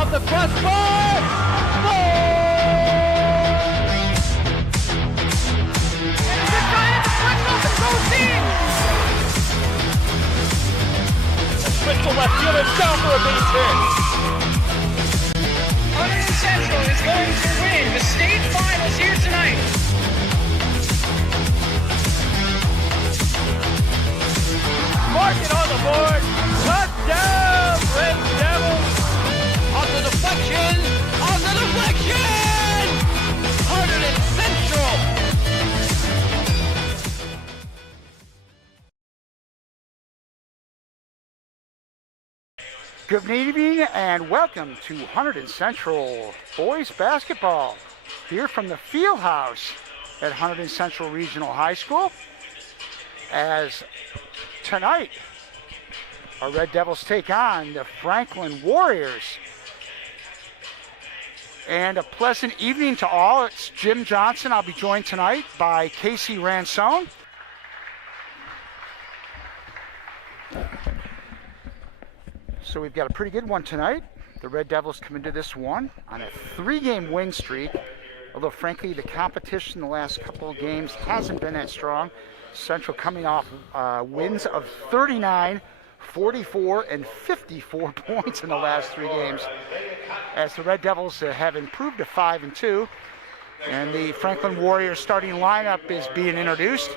Off the crossbar! Goal! They're trying to deflect off the goal team! Switch to left field, it's down for a base hit. Hunterdon Central is going to win the state finals here tonight. Mark it on the board. Touchdown, Red Devils. On the deflection. On the deflection. Hunterdon Central. Good evening and welcome to Hunterdon Central boys basketball here from the field house at Hunterdon Central Regional High School. As tonight our Red Devils take on the Franklin Warriors. And a pleasant evening to all. It's Jim Johnson. I'll be joined tonight by Casey Ransone. So we've got a pretty good one tonight. The Red Devils come into this one on a 3-game win streak. Although frankly the competition the last couple of games hasn't been that strong. Central coming off wins of 39, 44, and 54 points in the last 3 games. As the Red Devils have improved to 5-2. And the Franklin Warriors starting lineup is being introduced.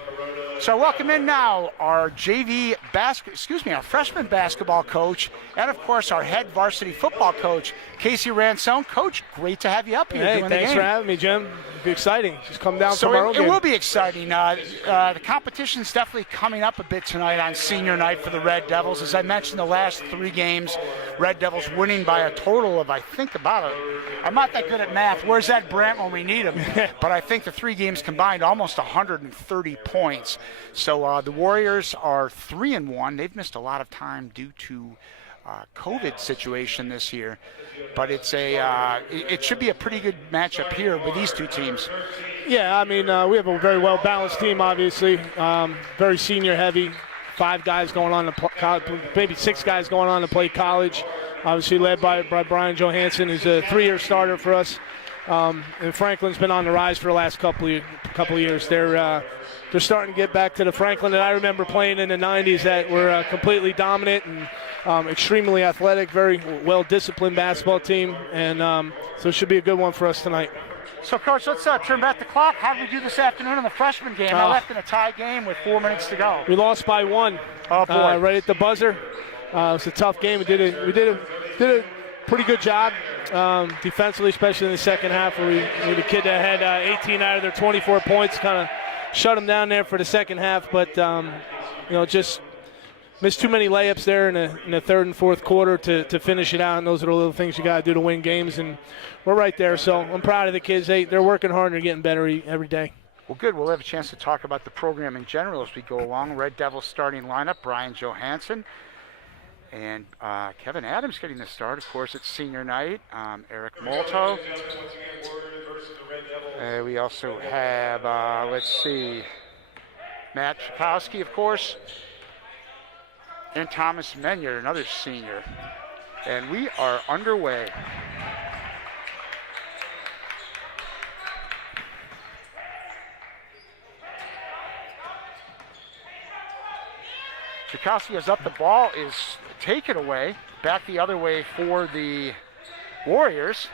So welcome in now our our freshman basketball coach, and of course our head varsity football coach, Casey Ransone. Coach, great to have you up here. Hey, doing thanks the game. for having me, Jim. It'll be exciting. Just come down So from our own it game. will be exciting. The competition's definitely coming up a bit tonight on senior night for the Red Devils. As I mentioned, the last 3 games, Red Devils winning by a total of, I think, I'm not that good at math. Where's that Brant when we need him? But I think the 3 games combined, almost 130 points. So the Warriors are 3-1. They've missed a lot of time due to COVID situation this year, but it should be a pretty good matchup here with these 2 teams. Yeah, I mean, we have a very well-balanced team, obviously. Very senior-heavy. 5 guys going on to maybe 6 guys going on to play college. Obviously led by Brian Johansson, who's a 3-year starter for us. And Franklin's been on the rise for the last couple of years. They're starting to get back to the Franklin that I remember playing in the 90s that were completely dominant and extremely athletic, very well-disciplined basketball team. And so it should be a good one for us tonight. So, Coach, let's turn back the clock. How did we do this afternoon in the freshman game? I left in a tie game with 4 minutes to go. We lost by 1. Oh, boy. Right at the buzzer. It was a tough game. We did a pretty good job defensively, especially in the second half, where we had a kid that had 18 out of their 24 points, kind of shut them down there for the second half. But just missed too many layups there in the third and fourth quarter to finish it out. And those are the little things you got to do to win games. And we're right there. So I'm proud of the kids. They're working hard and they're getting better every day. Well, good. We'll have a chance to talk about the program in general as we go along. Red Devils starting lineup: Brian Johansson and Kevin Adams getting the start. Of course, it's senior night. Eric Molto. We also have, Matt Chakowski, of course, and Thomas Menyard, another senior. And we are underway. Chakowski is up. The ball is taken away. Back the other way for the Warriors.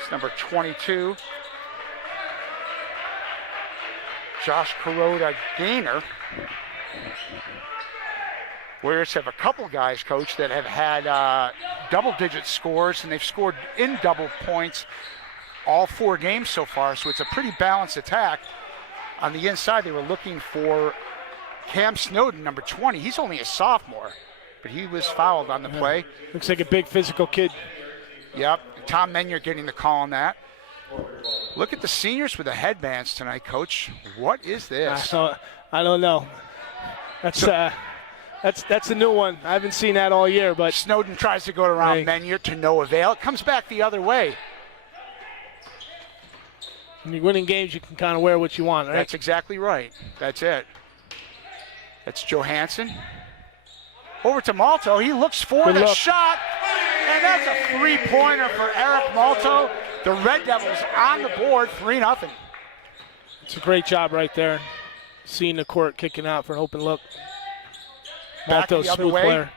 It's number 22. Josh Kuroda Gainer. Warriors have a couple guys, Coach, that have had double-digit scores, and they've scored in double points all 4 games so far, so it's a pretty balanced attack. On the inside, they were looking for Cam Snowden, number 20. He's only a sophomore, but he was fouled on the play. Looks like a big physical kid. Yep. Tom Menyard getting the call on that. Look at the seniors with the headbands tonight, Coach. What is this? I don't know. That's a new one. I haven't seen that all year. But Snowden tries to go around Menyard to no avail. It comes back the other way. When you're winning games, you can kind of wear what you want, right? That's exactly right. That's it. That's Johansson. Over to Malto. He looks for the shot. And that's a three-pointer for Eric Malto. The Red Devils on the board, 3-0. It's a great job right there. Seeing the court kicking out for an open look. Back Malto, the other smooth way. player.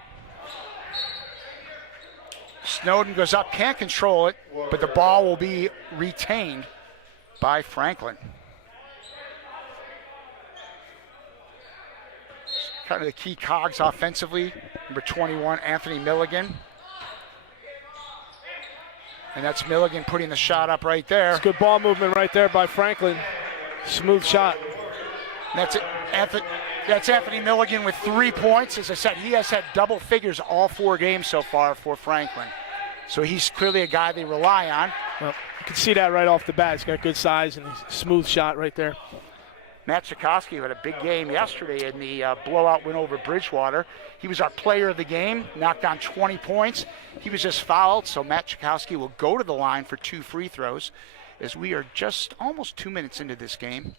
Snowden goes up, can't control it, but the ball will be retained by Franklin. Kind of the key cogs offensively. Number 21, Anthony Milligan. And that's Milligan putting the shot up right there. It's good ball movement right there by Franklin. Smooth shot. And that's it. That's Anthony Milligan with 3 points. As I said, he has had double figures all 4 games so far for Franklin. So he's clearly a guy they rely on. Well, you can see that right off the bat. He's got good size and a smooth shot right there. Matt Chikowski had a big game yesterday in the blowout win over Bridgewater. He was our player of the game, knocked down 20 points. He was just fouled, so Matt Chikowski will go to the line for 2 free throws as we are just almost 2 minutes into this game.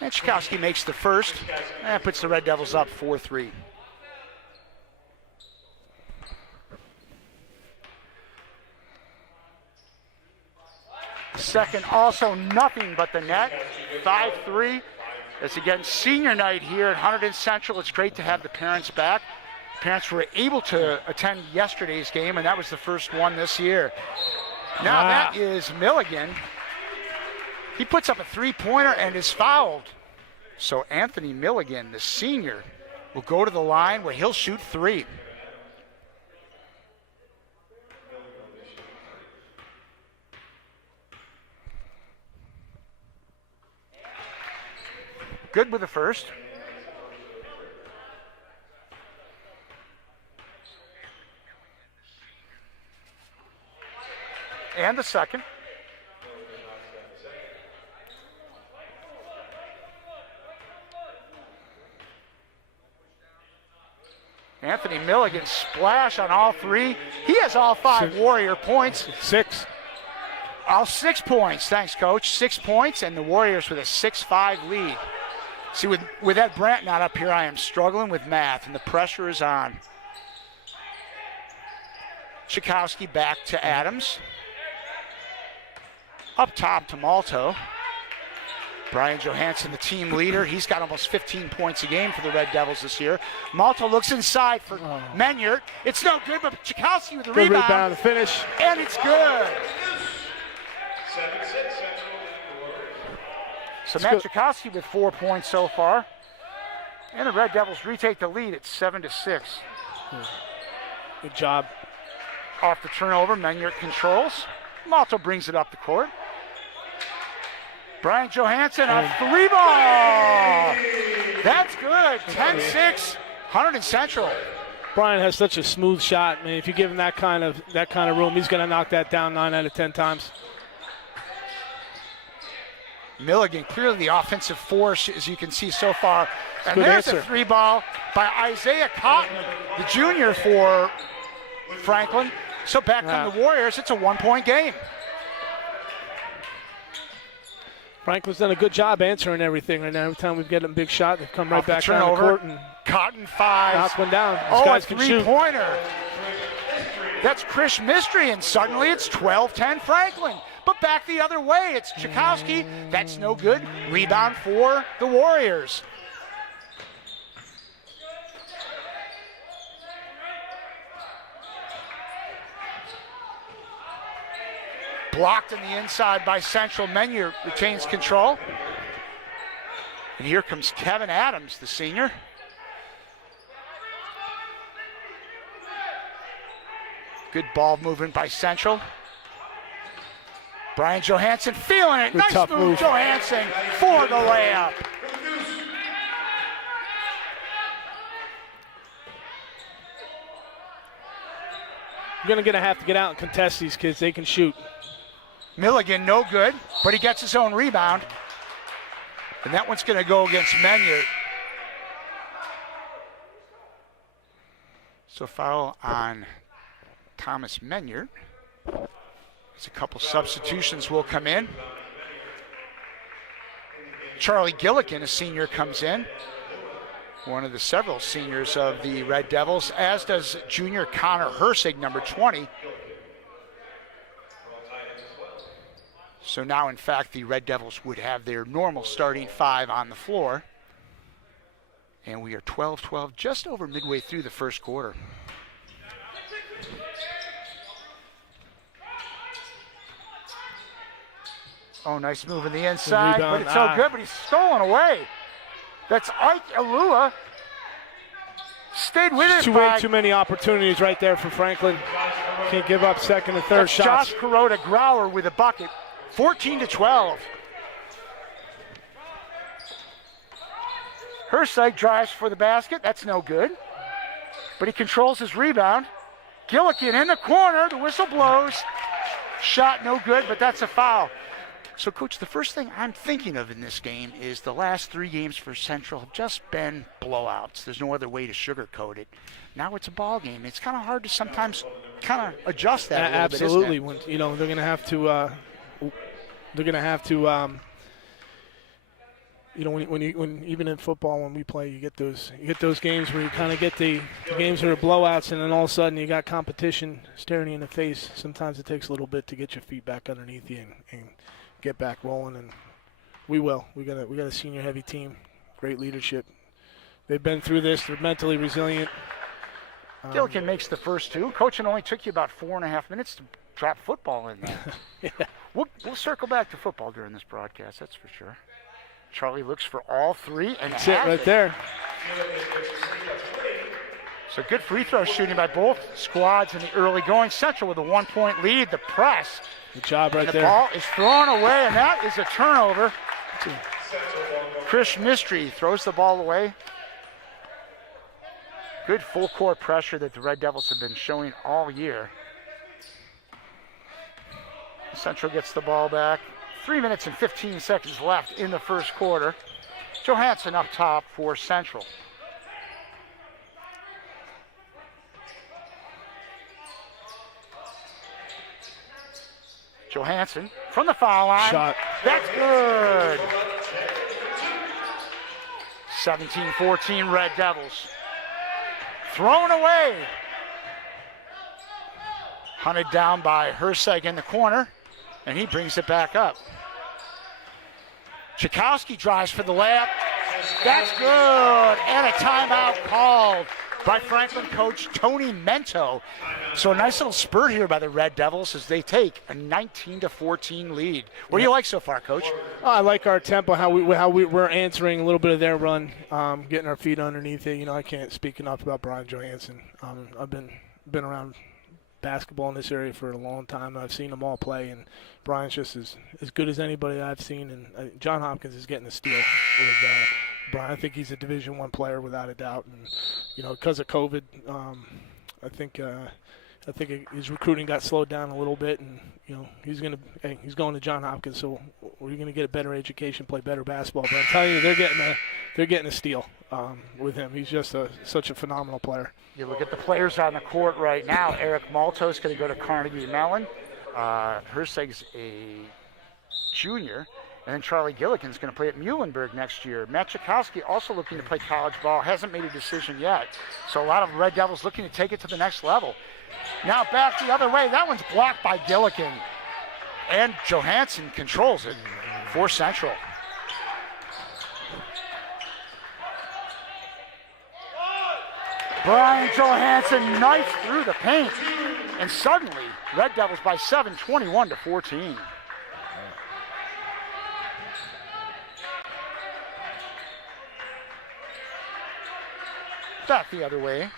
And Chikowski makes the first, and puts the Red Devils up 4-3. Second, also nothing but the net, 5-3. It's again senior night here at Hunterdon Central. It's great to have the parents back. Parents were able to attend yesterday's game, and that was the first one this year. Now that is Milligan. He puts up a three-pointer and is fouled. So Anthony Milligan, the senior, will go to the line where he'll shoot 3. Good with the first. And the second. Anthony Milligan splash on all 3. He has all 5 Warrior points. 6. All 6 points. Thanks, Coach. 6 points, and the Warriors with a 6-5 lead. See, with Ed Brandt not up here, I am struggling with math, and the pressure is on. Chikowski back to Adams. Up top to Malto. Brian Johansson, the team leader. He's got almost 15 points a game for the Red Devils this year. Malto looks inside for Menyert. It's no good, but Chikowski with the Good rebound. rebound to finish. And it's good. So Matt Chikowski with 4 points so far. And the Red Devils retake the lead at 7-6. Good job. Off the turnover, Menyert controls. Malto brings it up the court. Brian Johansson, a 3-ball. That's good. 10-6, Hunterdon Central. Brian has such a smooth shot, man. If you give him that kind of room, he's going to knock that down 9 out of 10 times. Milligan, clearly the offensive force, as you can see so far. And Good there's answer. a 3-ball by Isaiah Cotton, the junior for Franklin. So back from the Warriors, it's a 1-point game. Franklin's done a good job answering everything right now. Every time we get them a big shot, they come right Off the back down the turnover. court and Cotton 5. knock one down. These Oh, a guys can shoot. three-pointer. That's Chris Mystery, and suddenly it's 12-10 Franklin. But back the other way, it's Chikowski. That's no good. Rebound for the Warriors. Blocked on the inside by Central. Menyert retains control. And here comes Kevin Adams, the senior. Good ball movement by Central. Brian Johansson feeling it. Good Nice tough move, move. Johansson for the layup. You're going to have to get out and contest these kids. They can shoot. Milligan, no good, but he gets his own rebound. And that one's going to go against Menyert. So foul on Thomas Menyert. As a couple substitutions will come in. Charlie Gilligan, a senior, comes in. one of the several seniors of the Red Devils, as does junior Connor Hersig, number 20. So now, in fact, the Red Devils would have their normal starting 5 on the floor. And we are 12-12, just over midway through the first quarter. Oh, nice move in the inside, but it's so good, but he's stolen away. That's Ike Alua. Stayed with it. Too many opportunities right there for Franklin. Can't give up second and third shots. Josh Kuroda Grauer with a bucket. 14-12. Hersig drives for the basket. That's no good. But he controls his rebound. Gillikin in the corner. The whistle blows. Shot no good, but that's a foul. So, Coach, the first thing I'm thinking of in this game is the last 3 games for Central have just been blowouts. There's no other way to sugarcoat it. Now it's a ball game. It's kind of hard to sometimes kind of adjust that a little absolutely. bit, isn't it? When they're going to have to. When even in football when we play, you get those games where you kind of get the games that are blowouts, and then all of a sudden you got competition staring you in the face. Sometimes it takes a little bit to get your feet back underneath you and get back rolling, and we will. We got a senior heavy team, great leadership. They've been through this. They're mentally resilient. Gillikin makes the first 2. Coach, it only took you about 4.5 minutes to drop football in there. Yeah. We'll circle back to football during this broadcast, that's for sure. Charlie looks for all 3 and that's it right there. So good free throw shooting by both squads in the early going. Central with a 1-point lead. The press. Good job right there. The ball is thrown away, and that is a turnover. Chris Mystery throws the ball away. Good full court pressure that the Red Devils have been showing all year. Central gets the ball back. 3 minutes and 15 seconds left in the first quarter. Johansson up top for Central. Johansson from the foul line. Shot. That's good. 17-14 Red Devils. Thrown away. Hunted down by Hersig in the corner, and he brings it back up. Tchaikovsky drives for the layup. That's good. And a timeout called by Franklin coach Tony Mento. So a nice little spurt here by the Red Devils as they take a 19-14 lead. What do you like so far, Coach? I like our tempo, how we're answering a little bit of their run, getting our feet underneath it. I can't speak enough about Brian Johansson. I've been around basketball in this area for a long time. I've seen them all play, and Brian's just as good as anybody I've seen. And John Hopkins is getting a steal with Brian. I think he's a Division I player without a doubt. And because of COVID, I think his recruiting got slowed down a little bit, and he's going to John Hopkins, so we're going to get a better education, play better basketball. But I'm telling you, they're getting a steal with him. He's just such a phenomenal player. You look at the players on the court right now. Eric Malto's going to go to Carnegie Mellon. Hersig's a junior. And then Charlie Gillikin's going to play at Muhlenberg next year. Matt Tchaikovsky also looking to play college ball. Hasn't made a decision yet. So a lot of Red Devils looking to take it to the next level. Now back the other way. That one's blocked by Gillikin. And Johansson controls it for Central. Brian Johansson knifed through the paint. And suddenly, Red Devils by 7, 21-14. Back the other way.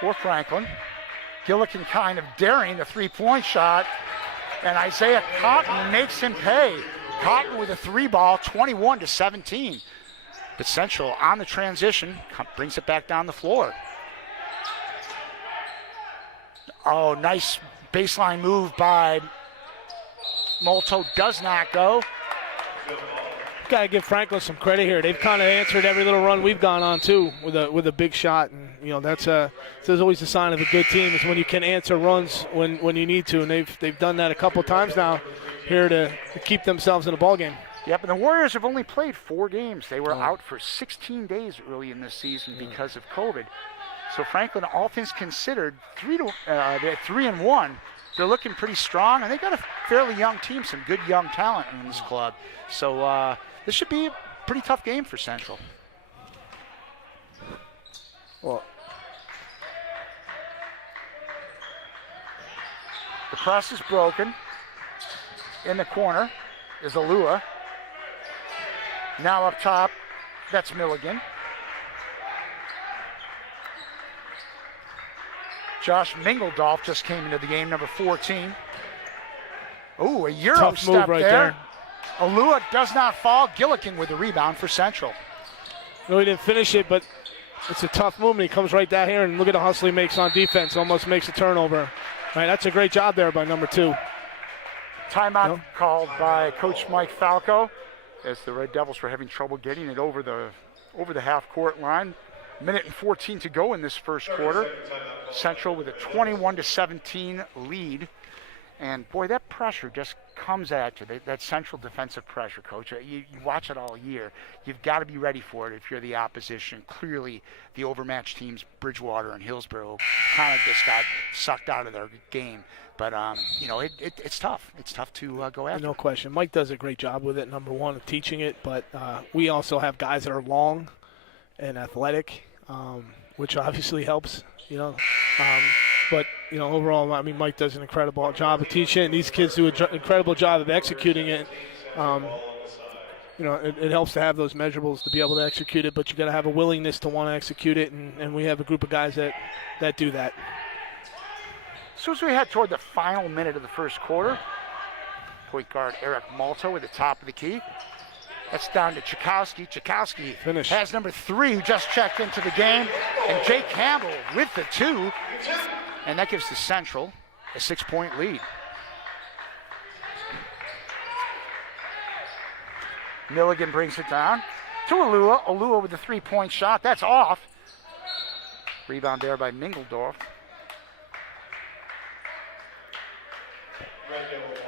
For Franklin. Gillikin kind of daring the three-point shot. And Isaiah Cotton makes him pay. Cotton with a 3-ball, 21-17. But Central on the transition brings it back down the floor. Oh, nice baseline move by Molto. Does not go. Got to give Franklin some credit here. They've kind of answered every little run we've gone on too with a big shot, and that's always a sign of a good team is when you can answer runs when you need to, and they've done that a couple times now here to keep themselves in a ball game. Yep, and the Warriors have only played 4 games. They were out for 16 days early in this season because of COVID. So Franklin, all things considered, they're 3-1. They're looking pretty strong, and they got a fairly young team, some good young talent in this club. So this should be a pretty tough game for Central. Well, the press is broken. In the corner is Alua. Now up top, that's Milligan. Josh Mingledorf just came into the game, number 14. Oh, a Euro tough step move right there. Alua does not fall. Gillikin with the rebound for Central. No, he didn't finish it, but it's a tough move, and he comes right down here, and look at the hustle he makes on defense. Almost makes a turnover. Right, that's a great job there by number 2. Timeout called by Coach Mike Falco as the Red Devils were having trouble getting it over the half-court line. Minute and 14 to go in this first quarter. Central with a 21-17 lead. And, boy, that pressure just comes at you, that Central defensive pressure, Coach. You watch it all year. You've got to be ready for it if you're the opposition. Clearly, the overmatched teams, Bridgewater and Hillsborough, kind of just got sucked out of their game. But, it's tough. It's tough to go after. No question. Mike does a great job with it, number 1, of teaching it. But we also have guys that are long and athletic, which obviously helps, but, overall, I mean, Mike does an incredible job of teaching it, and these kids do an incredible job of executing it. It helps to have those measurables to be able to execute it, but you got to have a willingness to want to execute it, and we have a group of guys that do that. So as we head toward the final minute of the first quarter, point guard Eric Malto at the top of the key. That's down to Chakowski. Chakowski has number 3 who just checked into the game, and Jake Campbell with the 2, and that gives the Central a 6-point lead. Milligan brings it down to Alua. Alua with the 3-point shot. That's off. Rebound there by Mingledorf.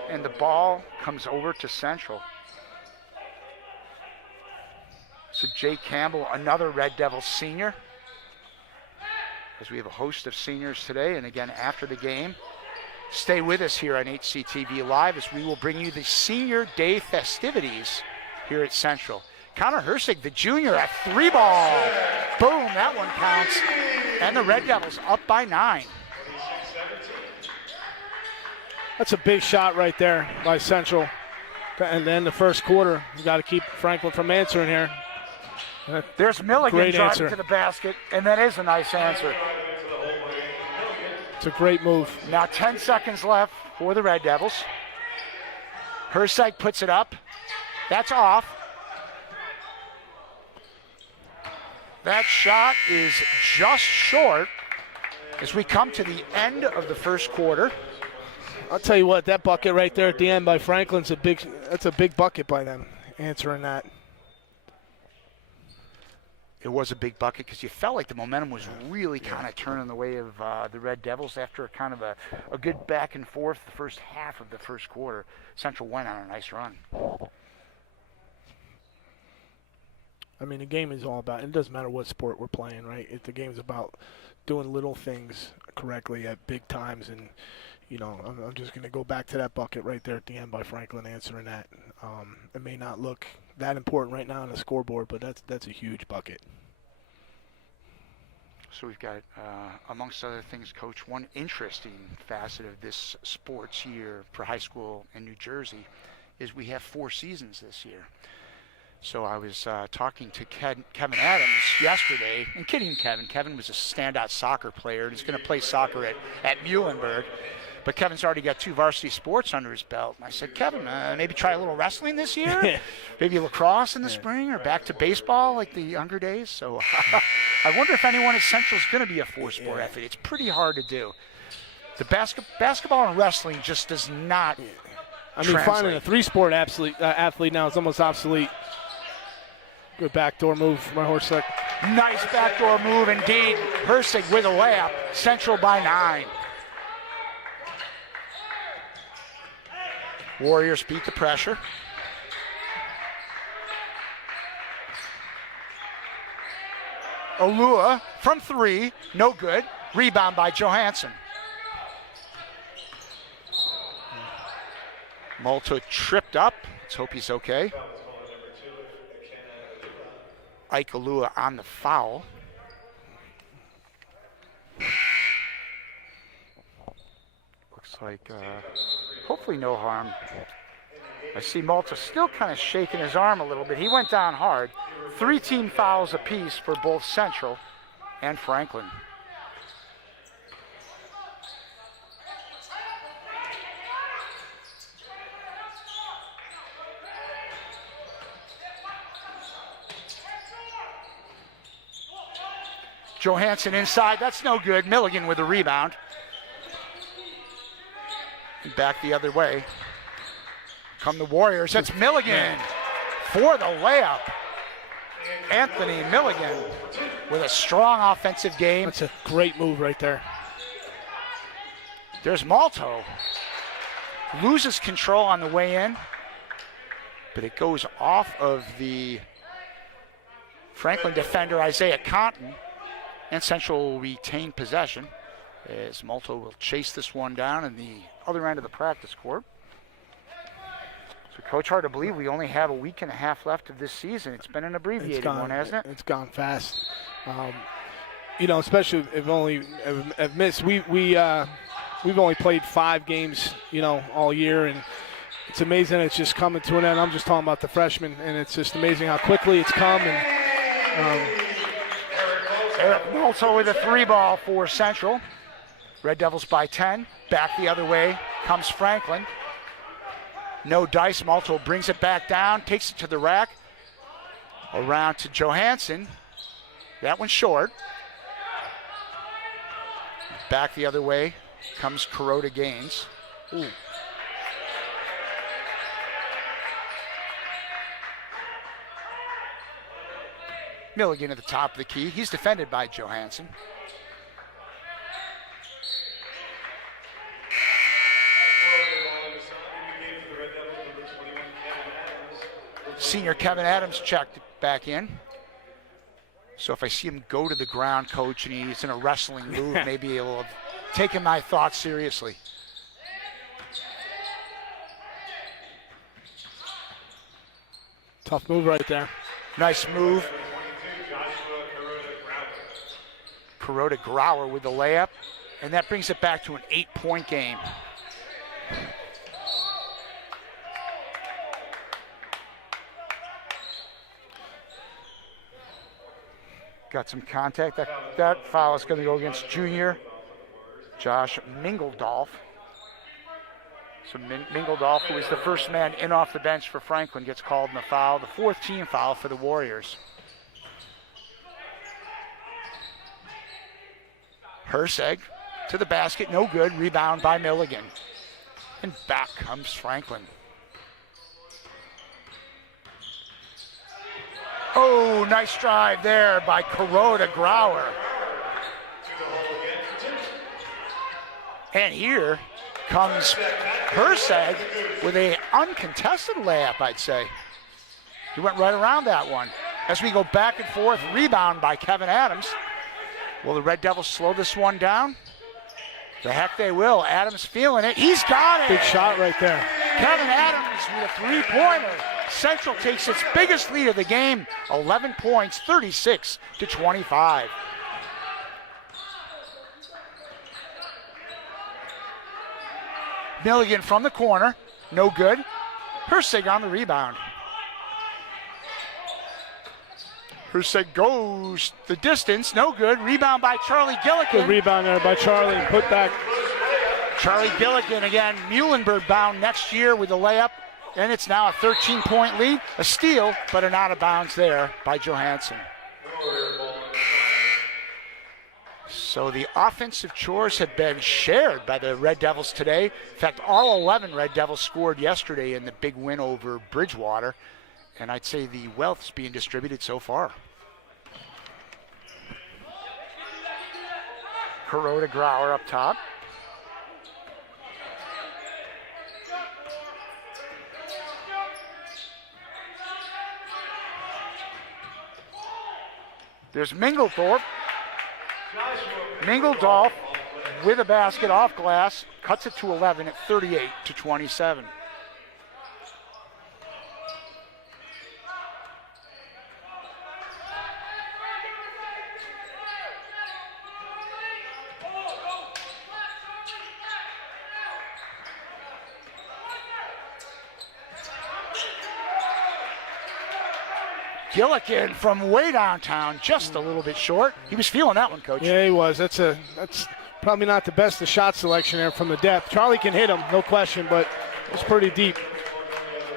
And the ball comes over to Central. So Jake Campbell, another Red Devils senior. As we have a host of seniors today, and again after the game. Stay with us here on HCTV Live as we will bring you the Senior Day festivities here at Central. Connor Hersig, the junior, at 3-ball. Boom, that one counts. And the Red Devils up by 9. That's a big shot right there by Central. And then the first quarter, you got to keep Franklin from answering here. There's Milligan Great driving answer to the basket, and that is a nice answer. It's a great move. Now 10 seconds left for the Red Devils. Hersig puts it up. That's off. That shot is just short as we come to the end of the first quarter. I'll tell you what, that bucket right there at the end by Franklin's that's a big bucket by them, answering that. It was a big bucket because you felt like the momentum was really kind of turning the way of the Red Devils after kind of a good back and forth the first half of the first quarter. Central went on a nice run. I mean, the game is all about, it doesn't matter what sport we're playing, right? The game's about doing little things correctly at big times. And, I'm just going to go back to that bucket right there at the end by Franklin answering that. It may not look that important right now on the scoreboard, but that's a huge bucket. So we've got, amongst other things, Coach, one interesting facet of this sports year for high school in New Jersey is we have 4 seasons this year. So I was talking to Kevin Adams yesterday, and kidding Kevin. Kevin was a standout soccer player, and he's going to play soccer at Muhlenberg. But Kevin's already got 2 varsity sports under his belt. And I said, Kevin, maybe try a little wrestling this year? Maybe lacrosse in the spring, or back to baseball like the younger days? So I wonder if anyone at Central is going to be a 4-sport athlete. It's pretty hard to do. The basketball and wrestling just does not translate. Finding a 3-sport athlete now is almost obsolete. Good backdoor move from Hersig. Nice backdoor move indeed. Hersig with a layup. Central by 9. Warriors beat the pressure. Alua from 3, no good. Rebound by Johansson. Malta tripped up. Let's hope he's okay. Ike Alua on the foul. Looks like hopefully no harm. I see Malta still kind of shaking his arm a little bit. He went down hard. 3 team fouls apiece for both Central and Franklin. Johansson inside, that's no good. Milligan with a rebound. Back the other way. Come the Warriors, that's Milligan for the layup. Anthony Milligan with a strong offensive game. That's a great move right there. There's Malto. Loses control on the way in, but it goes off of the Franklin defender, Isaiah Compton, and Central will retain possession as Malto will chase this one down in the other end of the practice court. So, Coach, hard to believe we only have a week and a half left of this season. It's been an abbreviated one, hasn't it? It's gone fast. You know, especially if only have missed. We've only played 5 games, you know, all year, and it's amazing it's just coming to an end. I'm just talking about the freshmen, and it's just amazing how quickly it's come. And Eric Malto with a 3-ball for Central. Red Devils by 10. Back the other way comes Franklin. No dice. Malto brings it back down, takes it to the rack. Around to Johansson. That one's short. Back the other way comes Kuroda Gaines. Ooh. Milligan at the top of the key. He's defended by Johansson. Senior Kevin Adams checked back in. So if I see him go to the ground, Coach, and he's in a wrestling move, maybe he'll have taken my thoughts seriously. Tough move right there. Nice move. Kuroda Grauer with the layup, and that brings it back to an 8-point game. Got some contact. That foul is going to go against junior Josh Mingledolf. So Mingledolf, who is the first man in off the bench for Franklin, gets called in the foul, the 4th team foul for the Warriors. Herseg to the basket, no good. Rebound by Milligan. And back comes Franklin. Oh, nice drive there by Kuroda Grauer. And here comes Herseg with an uncontested layup, I'd say. He went right around that one. As we go back and forth, rebound by Kevin Adams. Will the Red Devils slow this one down? The heck they will. Adams feeling it. He's got it. Big shot right there. Kevin Adams with a 3-pointer. Central takes its biggest lead of the game, 11 points, 36-25. Milligan from the corner, no good. Herseg on the rebound. Herseg goes the distance, no good. Rebound by Charlie Gilligan. Good rebound there by Charlie. Put back. Charlie Gilligan again, Muhlenberg bound next year with a layup. And it's now a 13-point lead. A steal, but an out of bounds there by Johansson. So the offensive chores have been shared by the Red Devils today. In fact, all 11 Red Devils scored yesterday in the big win over Bridgewater. And I'd say the wealth's being distributed so far. Kuroda Grauer up top. There's Mingledorf. Mingledorf with a basket off glass, cuts it to 11 at 38-27. Gillikin from way downtown, just a little bit short. He was feeling that one, Coach. Yeah, he was. That's probably not the best of shot selection there from the depth. Charlie can hit him, no question, but it's pretty deep.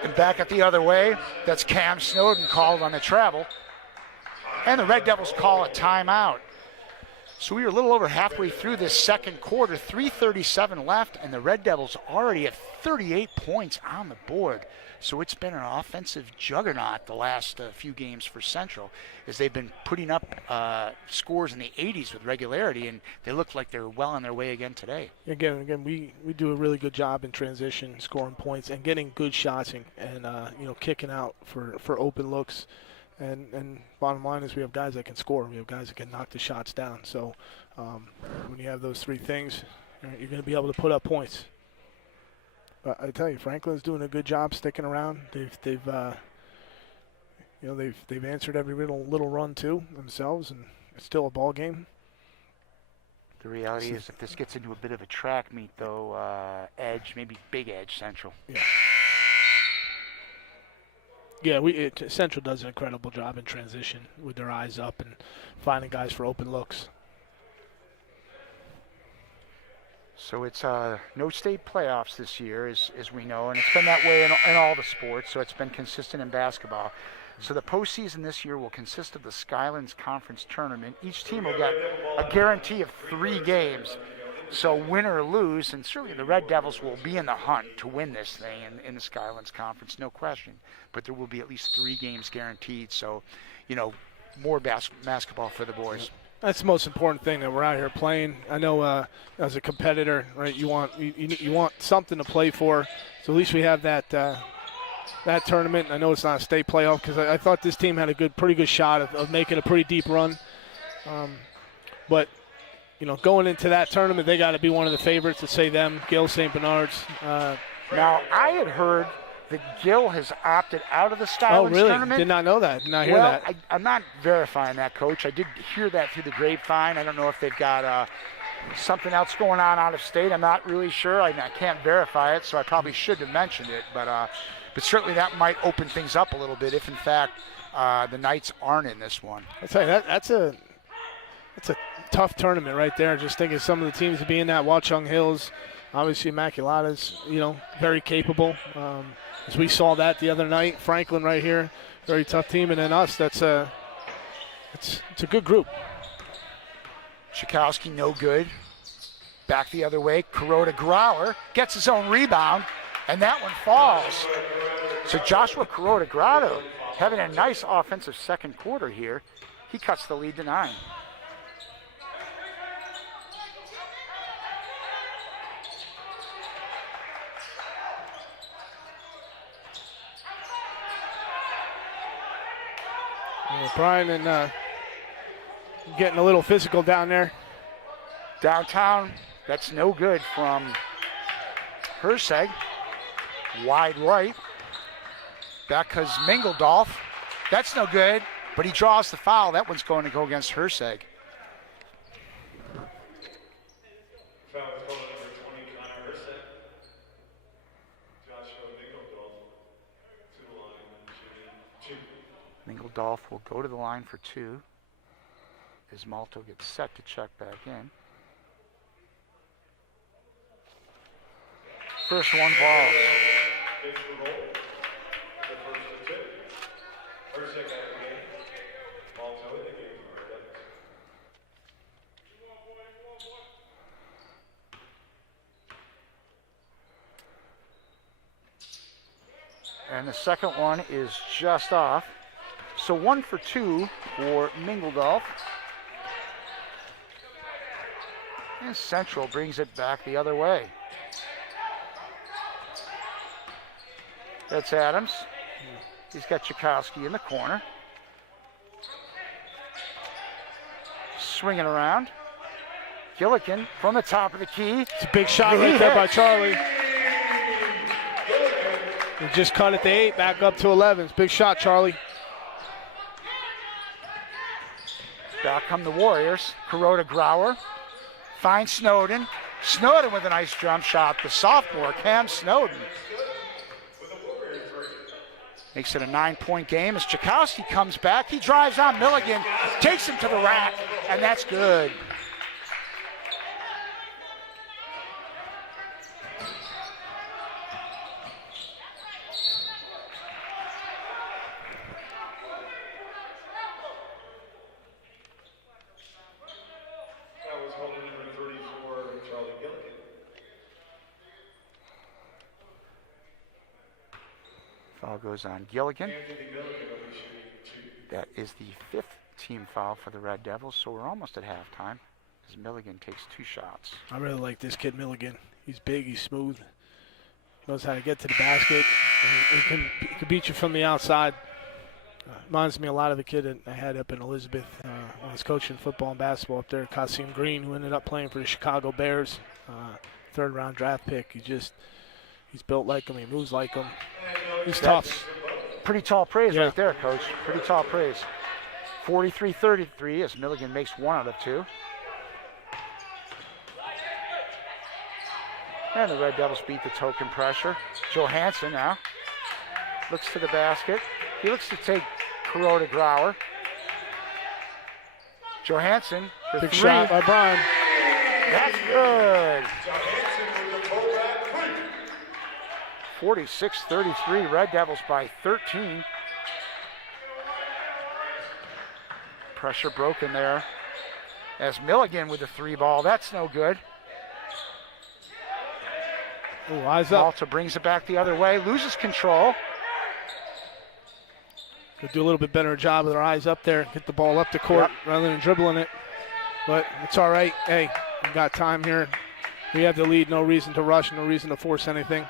And back at the other way, that's Cam Snowden called on the travel. And the Red Devils call a timeout. So we are a little over halfway through this second quarter, 3:37 left, and the Red Devils already at 38 points on the board. So it's been an offensive juggernaut the last few games for Central, as they've been putting up scores in the 80s with regularity, and they look like they're well on their way again today. Again, we do a really good job in transition, scoring points, and getting good shots, and kicking out for open looks. And bottom line is we have guys that can score. We have guys that can knock the shots down. So when you have those three things, you're going to be able to put up points. But I tell you, Franklin's doing a good job sticking around. They've answered every little run too themselves, and it's still a ball game. The reality is, if this gets into a bit of a track meet, though, edge, maybe big edge Central. Yeah, Central does an incredible job in transition with their eyes up and finding guys for open looks. So it's no state playoffs this year, as we know, and it's been that way in all the sports, so it's been consistent in basketball. So the postseason this year will consist of the Skylands Conference Tournament. Each team will get a guarantee of 3 games. So win or lose, and certainly the Red Devils will be in the hunt to win this thing in the Skylands Conference, no question. But there will be at least 3 games guaranteed, so, more basketball for the boys. That's the most important thing, that we're out here playing. I know as a competitor, right, you want something to play for. So at least we have that tournament. I know it's not a state playoff, because I thought this team had a pretty good shot of making a pretty deep run. But going into that tournament, they got to be one of the favorites. To say them, Gill, St. Bernard's. Now, I had heard that Gill has opted out of the Skylands tournament. Did not know that. Did not hear that. I'm not verifying that, Coach. I did hear that through the grapevine. I don't know if they've got something else going on out of state. I'm not really sure. I can't verify it, so I probably should have mentioned it. But certainly that might open things up a little bit if, in fact, the Knights aren't in this one. I tell you, that's a tough tournament right there. Just thinking some of the teams to be in that. Watchung Hills, obviously Immaculata's, very capable. As we saw that the other night, Franklin right here, very tough team, and then us. It's a good group. Chikowski no good. Back the other way. Kuroda Grauer gets his own rebound, and that one falls. So Joshua Kuroda Grauer having a nice offensive second quarter here. He cuts the lead to 9. Brian and getting a little physical down there. Downtown, that's no good from Herseg. Wide right. Back comes Mingledorf. That's no good, but he draws the foul. That one's going to go against Herseg. Mingledorf will go to the line for 2 as Malto gets set to check back in. First one falls. And the second one is just off. So 1 for 2 for Mingledorf. And Central brings it back the other way. That's Adams. He's got Chikowski in the corner. swinging around. Gilligan from the top of the key. It's a big shot right there by Charlie. He just cut it to 8, back up to 11. It's a big shot, Charlie. Back come the Warriors. Kuroda Grauer finds Snowden. Snowden with a nice jump shot. The sophomore, Cam Snowden. Makes it a 9-point game as Chakowski comes back. He drives on Milligan, takes him to the rack, and that's good. Foul goes on Gilligan. That is the 5th team foul for the Red Devils, so we're almost at halftime as Milligan takes 2 shots. I really like this kid, Milligan. He's big, he's smooth. He knows how to get to the basket. He can beat you from the outside. Reminds me a lot of the kid that I had up in Elizabeth when I was coaching football and basketball up there, Kasim Green, who ended up playing for the Chicago Bears, 3rd-round draft pick. He's built like him. He moves like him. He's tough. Pretty tall praise right there, Coach. Pretty tall praise. 43-33 as Milligan makes 1 out of 2. And the Red Devils beat the token pressure. Johansson now looks to the basket. He looks to take Kuroda Grauer. Johansson, the big 3. shot by Brian. That's good. 46-33, Red Devils by 13. Pressure broken there as Milligan with the 3 ball. That's no good. Ooh, eyes up. Malta brings it back the other way, loses control. Could do a little bit better job with their eyes up there, get the ball up the court rather than dribbling it. But it's all right. Hey, we got time here. We have the lead, no reason to rush, no reason to force anything.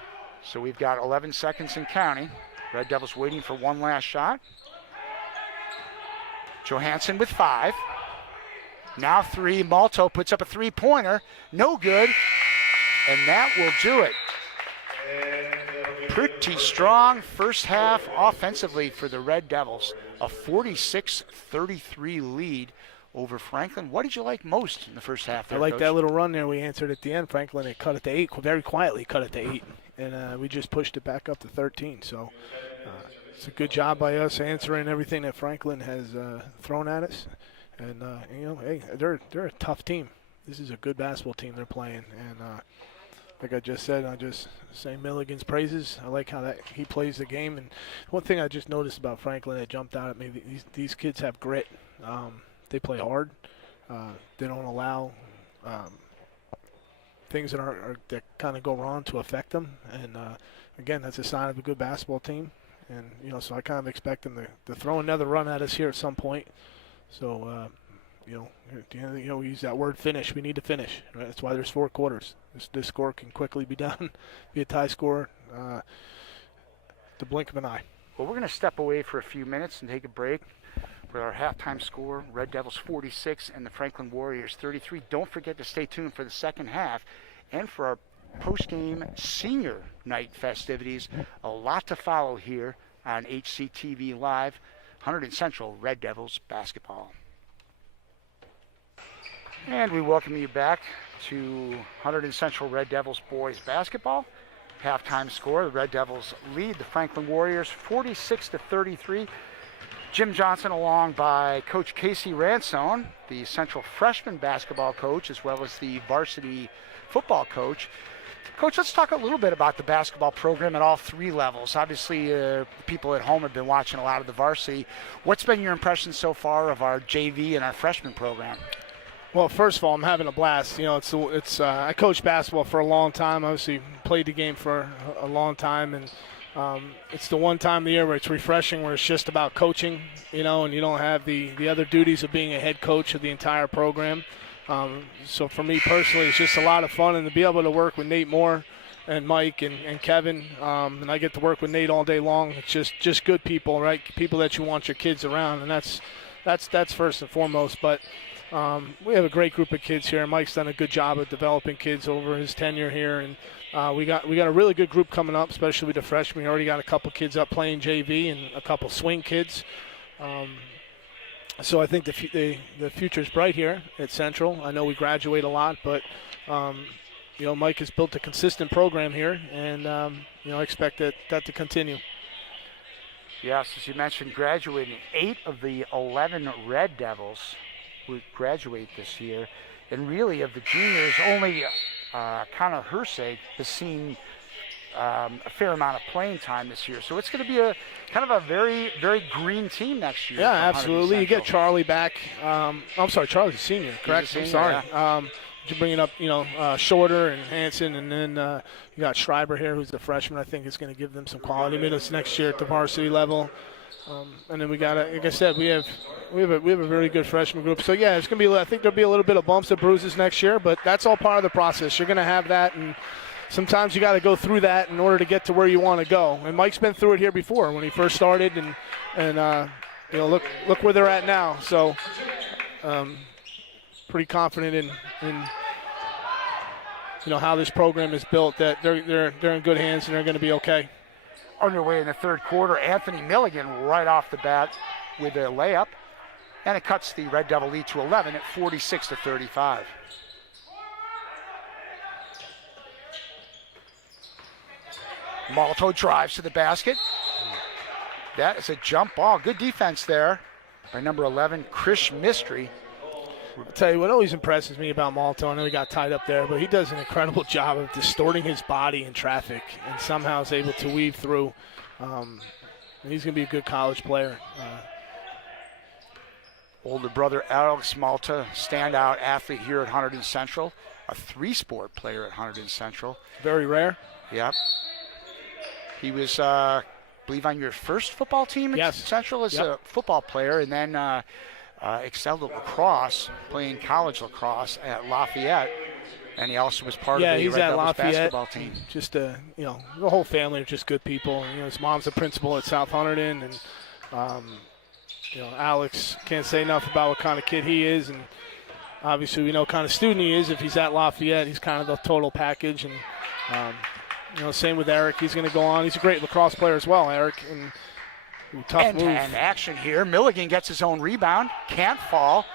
So we've got 11 seconds and counting. Red Devils waiting for one last shot. Johansson with 5. Now 3. Malto puts up a 3-pointer. No good. And that will do it. Pretty strong first half offensively for the Red Devils. A 46-33 lead over Franklin. What did you like most in the first half there, I like Coach? that little run there we answered at the end. Franklin had cut it to 8, very quietly cut it to 8. And we just pushed it back up to 13. So it's a good job by us answering everything that Franklin has thrown at us. And, hey, they're a tough team. This is a good basketball team they're playing. And like I just said, I just say Milligan's praises. I like how he plays the game. And one thing I just noticed about Franklin that jumped out at me, these kids have grit. They play hard. They don't allow things that kind of go wrong to affect them. And, again, that's a sign of a good basketball team. And, so I kind of expect them to throw another run at us here at some point. So, we use that word finish. We need to finish. Right? That's why there's 4 quarters. This score can quickly be done, be a tie score, the blink of an eye. Well, we're going to step away for a few minutes and take a break with our halftime score. Red Devils 46 and the Franklin Warriors 33. Don't forget to stay tuned for the second half and for our post-game senior night festivities. A lot to follow here on HCTV Live. Hunterdon Central Red Devils basketball. And we welcome you back to Hunterdon Central Red Devils boys basketball. Halftime score, the Red Devils lead the Franklin Warriors 46-33. Jim Johnson along by Coach Casey Ransone, the Central freshman basketball coach, as well as the varsity football coach. Coach, let's talk a little bit about the basketball program at all 3 levels. Obviously, people at home have been watching a lot of the varsity. What's been your impression so far of our JV and our freshman program? Well, first of all, I'm having a blast. I coached basketball for a long time. Obviously, played the game for a long time, and it's the one time of the year where it's refreshing, where it's just about coaching, and you don't have the other duties of being a head coach of the entire program. So for me personally, it's just a lot of fun, and to be able to work with Nate Moore and Mike and Kevin, and I get to work with Nate all day long. It's just good people, right? People that you want your kids around, and that's first and foremost. But we have a great group of kids here. Mike's done a good job of developing kids over his tenure here, and we got a really good group coming up, especially with the freshmen. We already got a couple kids up playing JV and a couple swing kids. So I think the future's bright here at Central. I know we graduate a lot, but Mike has built a consistent program here, and I expect that to continue. Yes, as you mentioned, graduating 8 of the 11 Red Devils would graduate this year, and really of the juniors, only Connor Herseg has seen a fair amount of playing time this year. So it's going to be a kind of a very, very green team next year. Yeah, absolutely. You get Charlie back. I'm sorry, Charlie's a senior, correct? Senior, I'm sorry. yeah. You're bringing up, Shorter and Hanson, and then you got Schreiber here, who's the freshman. I think is going to give them some quality minutes next year at the varsity level. And then we got, like I said, we have a very good freshman group. So yeah, it's going to be. I think there'll be a little bit of bumps and bruises next year, but that's all part of the process. You're going to have that, and sometimes you got to go through that in order to get to where you want to go. And Mike's been through it here before when he first started, and look where they're at now. So pretty confident in how this program is built, that they're in good hands and they're going to be okay. Underway in the third quarter, Anthony Milligan right off the bat with a layup, and it cuts the Red Devil lead to 11 at 46-35. Malto drives to the basket. That is a jump ball. Good defense there by number 11, Chris Mystery. I'll tell you what always impresses me about Malto. I know he got tied up there, but he does an incredible job of distorting his body in traffic and somehow is able to weave through. And he's going to be a good college player. Older brother Alex Malta, standout athlete here at Hunterdon Central, a 3-sport player at Hunterdon Central. Very rare. Yep. He was, I believe, on your first football team at Central as a football player, and then excelled at lacrosse, playing college lacrosse at Lafayette, and he also was part of the Red Devils basketball team. Just the whole family are just good people. His mom's a principal at South Hunterdon, and Alex can't say enough about what kind of kid he is, and obviously we know what kind of student he is. If he's at Lafayette, he's kind of the total package, and same with Eric. He's going to go on. He's a great lacrosse player as well, Eric, and tough move. And action here. Milligan gets his own rebound. Can't fall.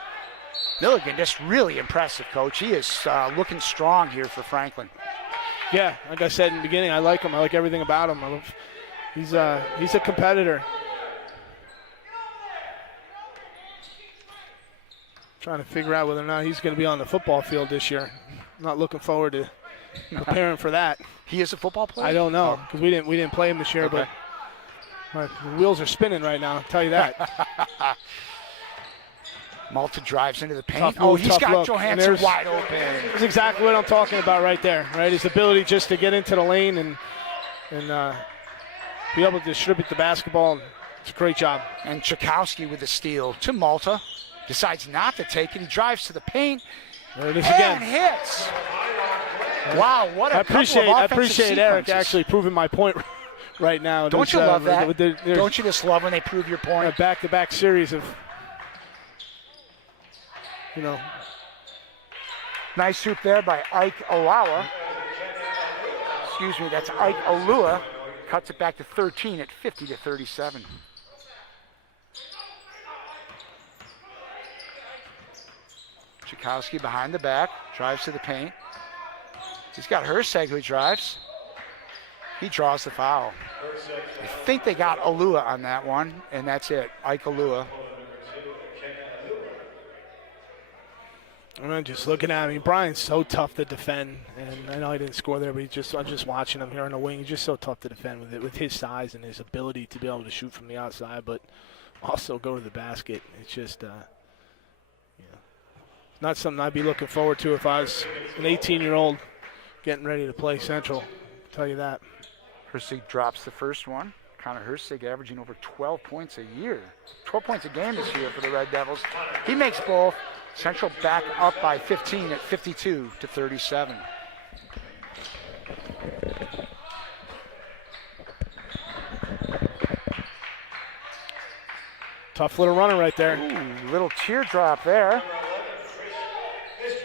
Milligan just really impressive, Coach. He is looking strong here for Franklin. Yeah, like I said in the beginning, I like him. I like everything about him. He's a competitor. Trying to figure out whether or not he's going to be on the football field this year. I'm not looking forward to preparing for that. He is a football player? I don't know, because we didn't play him this year, okay. But the wheels are spinning right now, I'll tell you that. Malta drives into the paint. Tough move, he's got look. Johansson wide open. That's exactly what I'm talking about right there, right? His ability just to get into the lane and be able to distribute the basketball. It's a great job. And Chakowski with the steal to Malta. Decides not to take it. He drives to the paint. There it is again. And hits. Wow, what a I appreciate Eric actually proving my point right now. Don't you love that? Don't you just love when they prove your point? A back-to-back series of, Nice hoop there by Ike Alawa. Excuse me, that's Ike Alua. Cuts it back to 13 at 50-37. Chakowski behind the back, drives to the paint. He's got Herseg who drives. He draws the foul. I think they got Alua on that one, and that's it. Ike Alua. I'm just looking at him. Brian's so tough to defend, and I know he didn't score there, but I'm just watching him here on the wing. He's just so tough to defend with his size and his ability to be able to shoot from the outside, but also go to the basket. It's just not something I'd be looking forward to if I was an 18-year-old getting ready to play Central. I'll tell you that. Hersig drops the first one. Connor Hersig averaging over 12 points a year. 12 points a game this year for the Red Devils. He makes both. Central back up by 15 at 52-37. Tough little runner right there. Ooh, little teardrop there.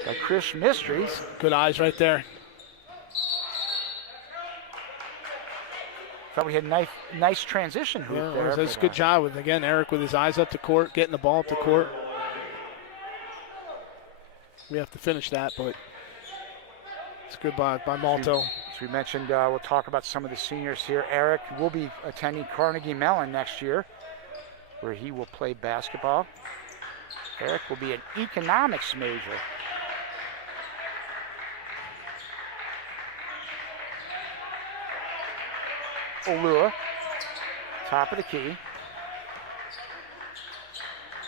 by Chris Mysteries. Good eyes right there. Thought we had a nice transition hoop Yeah, there. that's a good job with, again, Eric with his eyes up the court, getting the ball up the court. We have to finish that, but it's good by Malto. As we mentioned, we'll talk about some of the seniors here. Eric will be attending Carnegie Mellon next year, where he will play basketball. Eric will be an economics major. Olua, top of the key.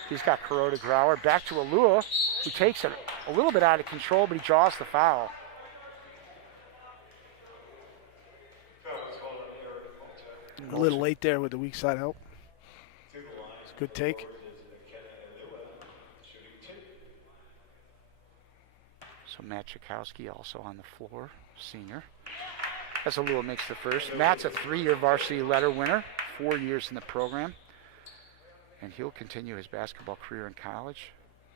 He's got Kuroda Grauer. Back to Olua, who takes it a little bit out of control, but he draws the foul. A little late there with the weak side help. It's a good take. So Matt Chakowski also on the floor, senior. As Olua makes the first. Matt's a 3-year varsity letter winner, 4 years in the program. And he'll continue his basketball career in college.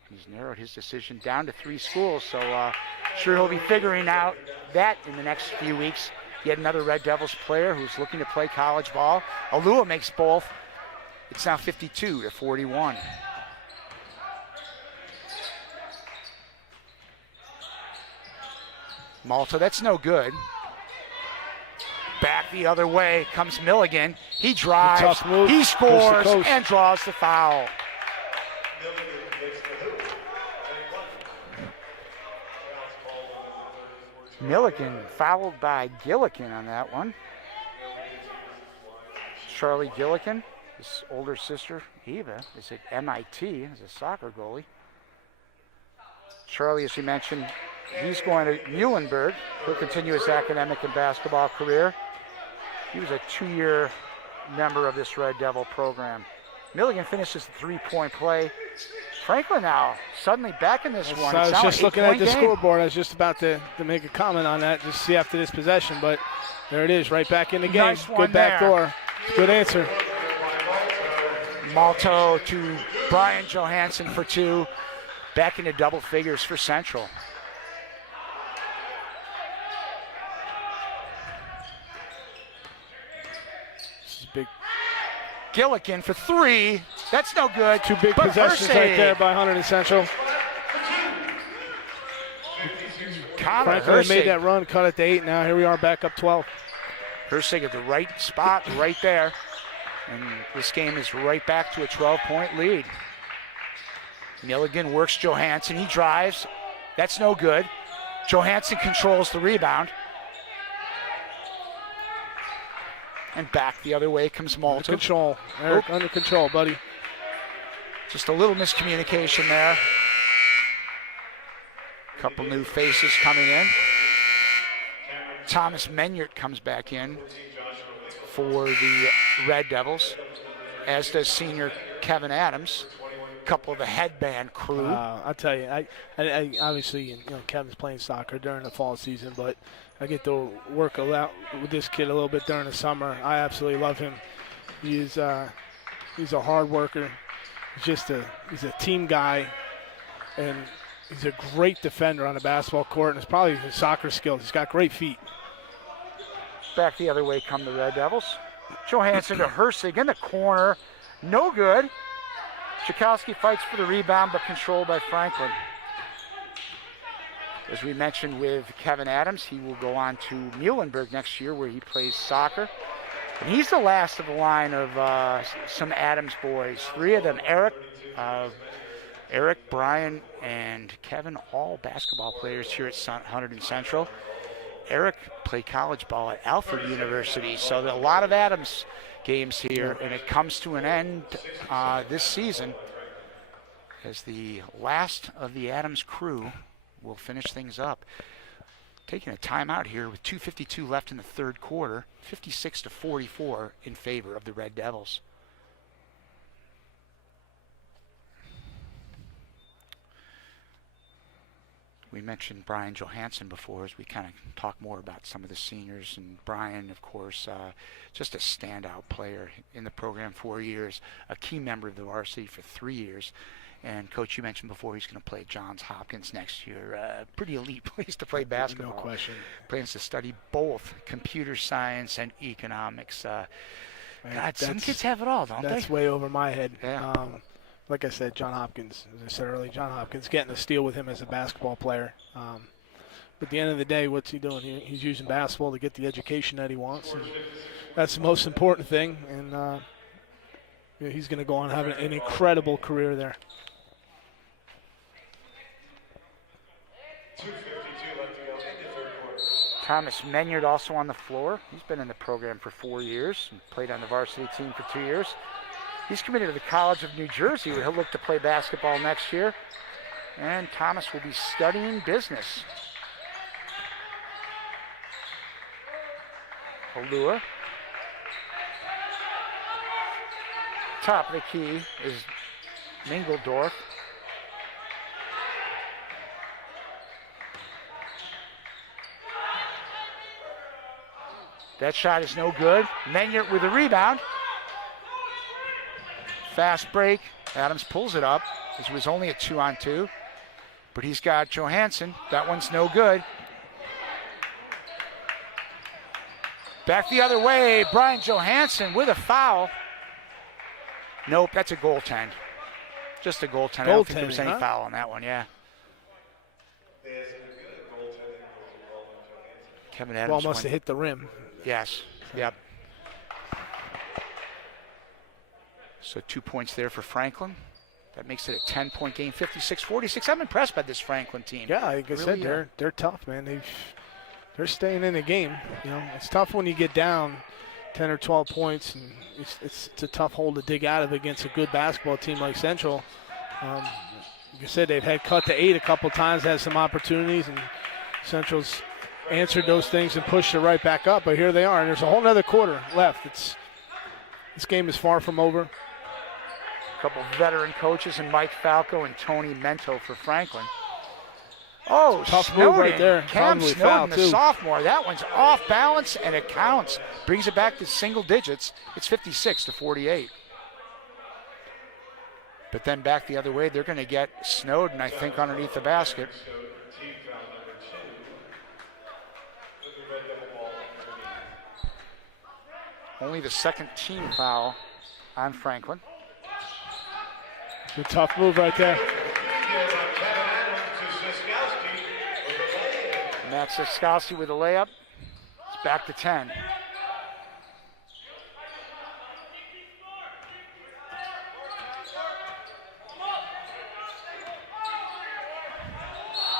He's narrowed his decision down to 3 schools, so sure he'll be figuring out that in the next few weeks. Yet another Red Devils player who's looking to play college ball. Olua makes both. It's now 52-41. Malta, that's no good. Back the other way comes Milligan. He drives, he scores, and draws the foul. Milligan fouled by Gillikin on that one. Charlie Gillikin, his older sister Eva, is at MIT as a soccer goalie. Charlie, as we mentioned, he's going to Muhlenberg. He'll continue his academic and basketball career. He was a 2-year member of this Red Devil program. Milligan finishes the 3-point play. Franklin now suddenly back in this one. I was just looking at the scoreboard. I was just about to make a comment on that, just see after this possession, but there it is, right back in the game. Nice good back door. Good answer. Malto to Brian Johansson for 2. Back into double figures for Central. Big. Gillikin for 3. That's no good. 2 big possessions right there by Hunterdon Central. Franklin made that run, cut it to 8. Now here we are back up 12. Hersig at the right spot, right there. And this game is right back to a 12-point lead. Milligan works Johansson. He drives. That's no good. Johansson controls the rebound. And back the other way comes Malta. Under control. Eric, under control, buddy. Just a little miscommunication there. Couple new faces coming in. Thomas Menyert comes back in for the Red Devils, as does senior Kevin Adams. Couple of the headband crew. I'll tell you, I obviously, Kevin's playing soccer during the fall season, but I get to work a lot with this kid a little bit during the summer. I absolutely love him. He's a hard worker. He's a team guy, and he's a great defender on the basketball court, and it's probably his soccer skills. He's got great feet. Back the other way come the Red Devils. Johansson to Hersig in the corner. No good. Chakowski fights for the rebound, but controlled by Franklin. As we mentioned with Kevin Adams, he will go on to Muhlenberg next year where he plays soccer. And he's the last of the line of some Adams boys. 3 of them, Eric, Brian, and Kevin, all basketball players here at Hunterdon Central. Eric played college ball at Alfred University, so there are a lot of Adams games here, and it comes to an end this season as the last of the Adams crew will finish things up. Taking a timeout here with 2:52 left in the third quarter, 56-44 in favor of the Red Devils. We mentioned Brian Johansson before as we kind of talk more about some of the seniors. And Brian, of course, just a standout player in the program 4 years, a key member of the varsity for 3 years. And, Coach, you mentioned before he's going to play at Johns Hopkins next year. Pretty elite place to play basketball. No question. Plans to study both computer science and economics. God, some kids have it all, don't they? That's way over my head. Yeah. Like I said, John Hopkins, as I said earlier, John Hopkins getting a steal with him as a basketball player. But at the end of the day, what's he doing? He's using basketball to get the education that he wants. And that's the most important thing. And he's going to go on and have an incredible career there. 2:52 left to go in the third quarter. Thomas Menyard also on the floor. He's been in the program for 4 years and played on the varsity team for 2 years. He's committed to the College of New Jersey, where he'll look to play basketball next year. And Thomas will be studying business. Alua. Top of the key is Mingledorf. That shot is no good. Menyard with a rebound. Fast break. Adams pulls it up. This was only a 2-on-2. But he's got Johansson. That one's no good. Back the other way. Brian Johansson with a foul. Nope, that's a goaltend. Just a goaltend. I don't think there was any foul on that one, yeah. Kevin Adams Ball must have hit the rim. Yes, yep. So 2 points there for Franklin. That makes it a 10-point game, 56-46. I'm impressed by this Franklin team. Yeah, like I said, they're tough, man. They're staying in the game. You know, it's tough when you get down 10 or 12 points, and it's a tough hole to dig out of against a good basketball team like Central. Like I said, they've had cut to 8 a couple times, had some opportunities, and Central's answered those things and pushed it right back up. But here they are, and there's a whole other quarter left. This game is far from over. A couple veteran coaches, and Mike Falco and Tony Mento for Franklin. Oh, tough Snowden. move right there. Cam Probably Snowden, the too. sophomore. That one's off balance, and it counts. Brings it back to single digits. It's 56-48. But then back the other way, they're going to get Snowden, I think, underneath the basket. Only the second team foul on Franklin. It's a tough move right there. Max Siskowski with a layup. It's back to 10.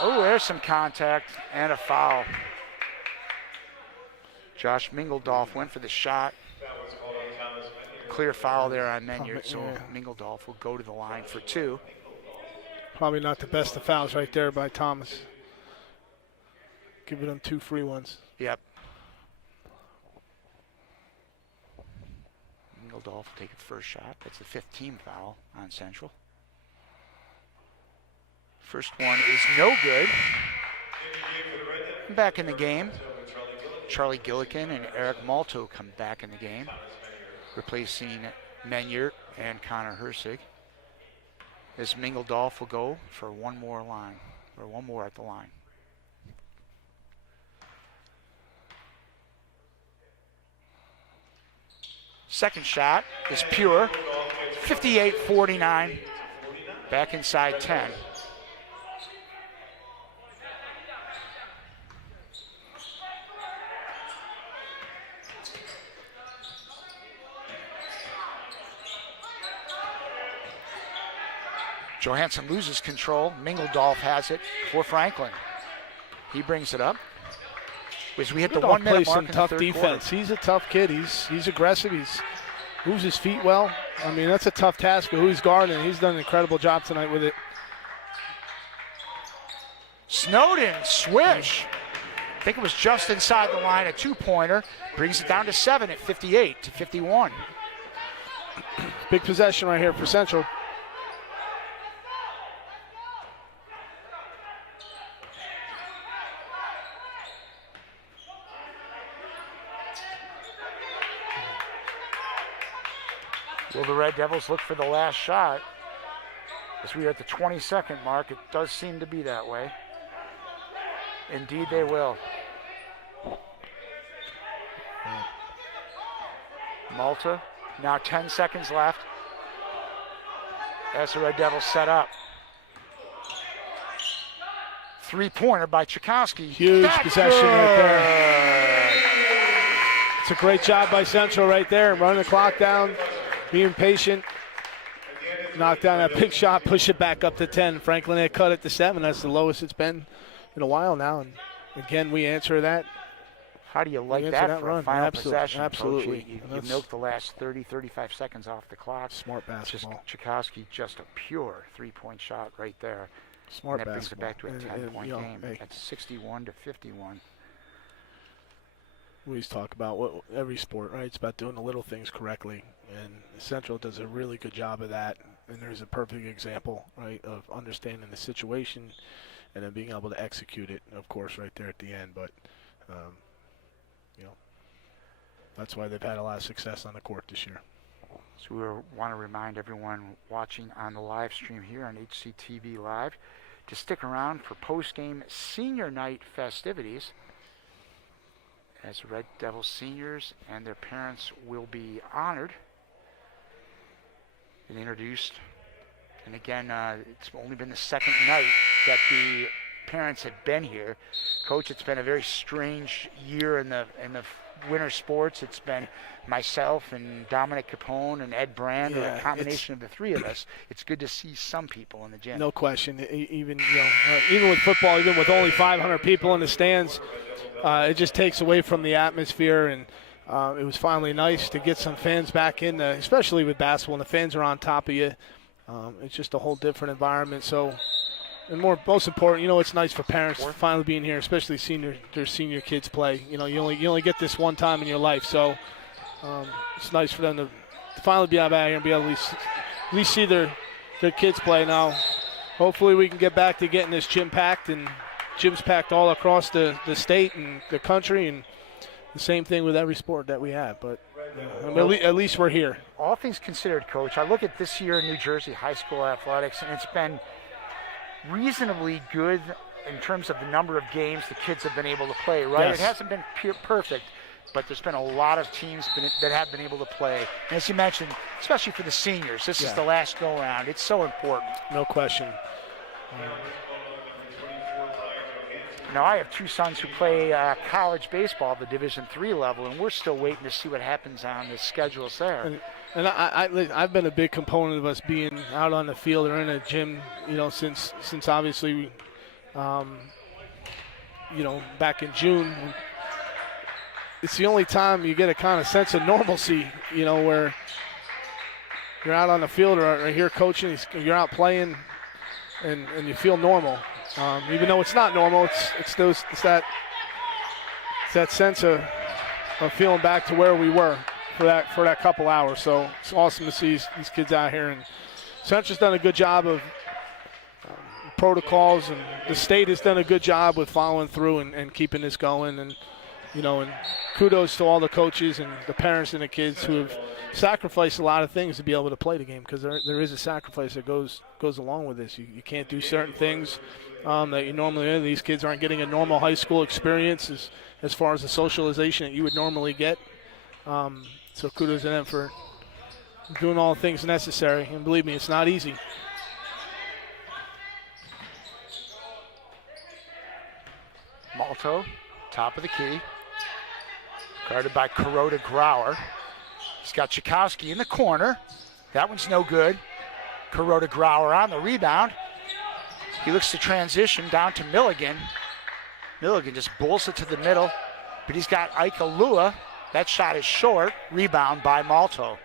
Oh, there's some contact and a foul. Josh Mingledorf went for the shot. Clear foul there on Menyard, so Mingledorf will go to the line for 2. Probably not the best of fouls right there by Thomas. Giving them 2 free ones. Yep. Mingledorf will take a first shot. That's the 5th team foul on Central. First one is no good. Back in the game. Charlie Gillikin and Eric Malto come back in the game, replacing Menyard and Connor Hersig. As Mingledorf will go for one more at the line. Second shot is pure. 58-49. Back inside 10. Johansson loses control. Mingledorf has it for Franklin. He brings it up. As we hit the 1 minute mark in the tough third defense. quarter. He's a tough kid. He's aggressive. He moves his feet well. I mean, that's a tough task for who he's guarding. He's done an incredible job tonight with it. Snowden, swish. I think it was just inside the line, a 2-pointer. Brings it down to 7 at 58-51. Big possession right here for Central. Will the Red Devils look for the last shot? As we are at the 20-second mark, it does seem to be that way. Indeed, they will. Malta, now 10 seconds left. As the Red Devils set up. Three-pointer by Tchaikovsky. Huge That's possession right there. good. It's a great job by Central right there, running the clock down, being patient. Knock down that big shot, push it back up to 10. Franklin had cut it to 7. That's the lowest it's been in a while now. And again, we answer that. How do you like answer that that for run. a final Absolutely. possession, Absolutely. Coach? You That's- milked the last 30, 35 seconds off the clock. Smart basketball. Tchaikovsky, just a pure three-point shot right there. Smart And that brings it basketball. back to a 10-point game. Hey, That's 61 to 51. we always talk about every sport, right? It's about doing the little things correctly. And Central does a really good job of that. And there's a perfect example, right, of understanding the situation and then being able to execute it, of course, right there at the end. But, that's why they've had a lot of success on the court this year. So we want to remind everyone watching on the live stream here on HCTV Live to stick around for post-game senior night festivities, as the Red Devils seniors and their parents will be honored and introduced. And again, it's only been the second night that the parents have been here. Coach, it's been a very strange year in the winter sports. It's been myself and Dominic Capone and Ed Brand, or a combination of the three of us. It's good to see some people in the gym. No question. Even with football, even with only 500 people in the stands, it just takes away from the atmosphere. And it was finally nice to get some fans back in, especially with basketball. And the fans are on top of you. It's just a whole different environment. So, and most important, it's nice for parents finally being here, especially their senior kids play. You only get this one time in your life, so it's nice for them to finally be out here and be able to at least see their kids play. Now, hopefully we can get back to getting this gym packed, and gyms packed all across the state and the country, and the same thing with every sport that we have. But at least we're here. All things considered, Coach, I look at this year in New Jersey high school athletics, and it's been reasonably good in terms of the number of games the kids have been able to play, right? Yes. It hasn't been perfect, but there's been a lot of teams that have been able to play. And as you mentioned, especially for the seniors, this is the last go-around. It's so important. No question. Now, I have two sons who play college baseball at the Division III level, and we're still waiting to see what happens on the schedules there. And I've been a big component of us being out on the field or in a gym, since obviously, back in June. It's the only time you get a kind of sense of normalcy, where you're out on the field or here coaching, you're out playing, and you feel normal. Even though it's not normal, it's that sense of feeling back to where we were for that couple hours. So it's awesome to see these kids out here, and Central's done a good job of protocols, and the state has done a good job with following through and keeping this going. And and kudos to all the coaches and the parents and the kids who have sacrificed a lot of things to be able to play the game, because there is a sacrifice that goes along with this. You can't do certain things that you normally do. These kids aren't getting a normal high school experience as far as the socialization that you would normally get. So kudos to them for doing all the things necessary. And believe me, it's not easy. Malto, top of the key. Guarded by Kuroda Grauer. He's got Tchaikovsky in the corner. That one's no good. Kuroda Grauer on the rebound. He looks to transition down to Milligan. Milligan just bulls it to the middle, but he's got Ike Alua. That shot is short. Rebound by Malto.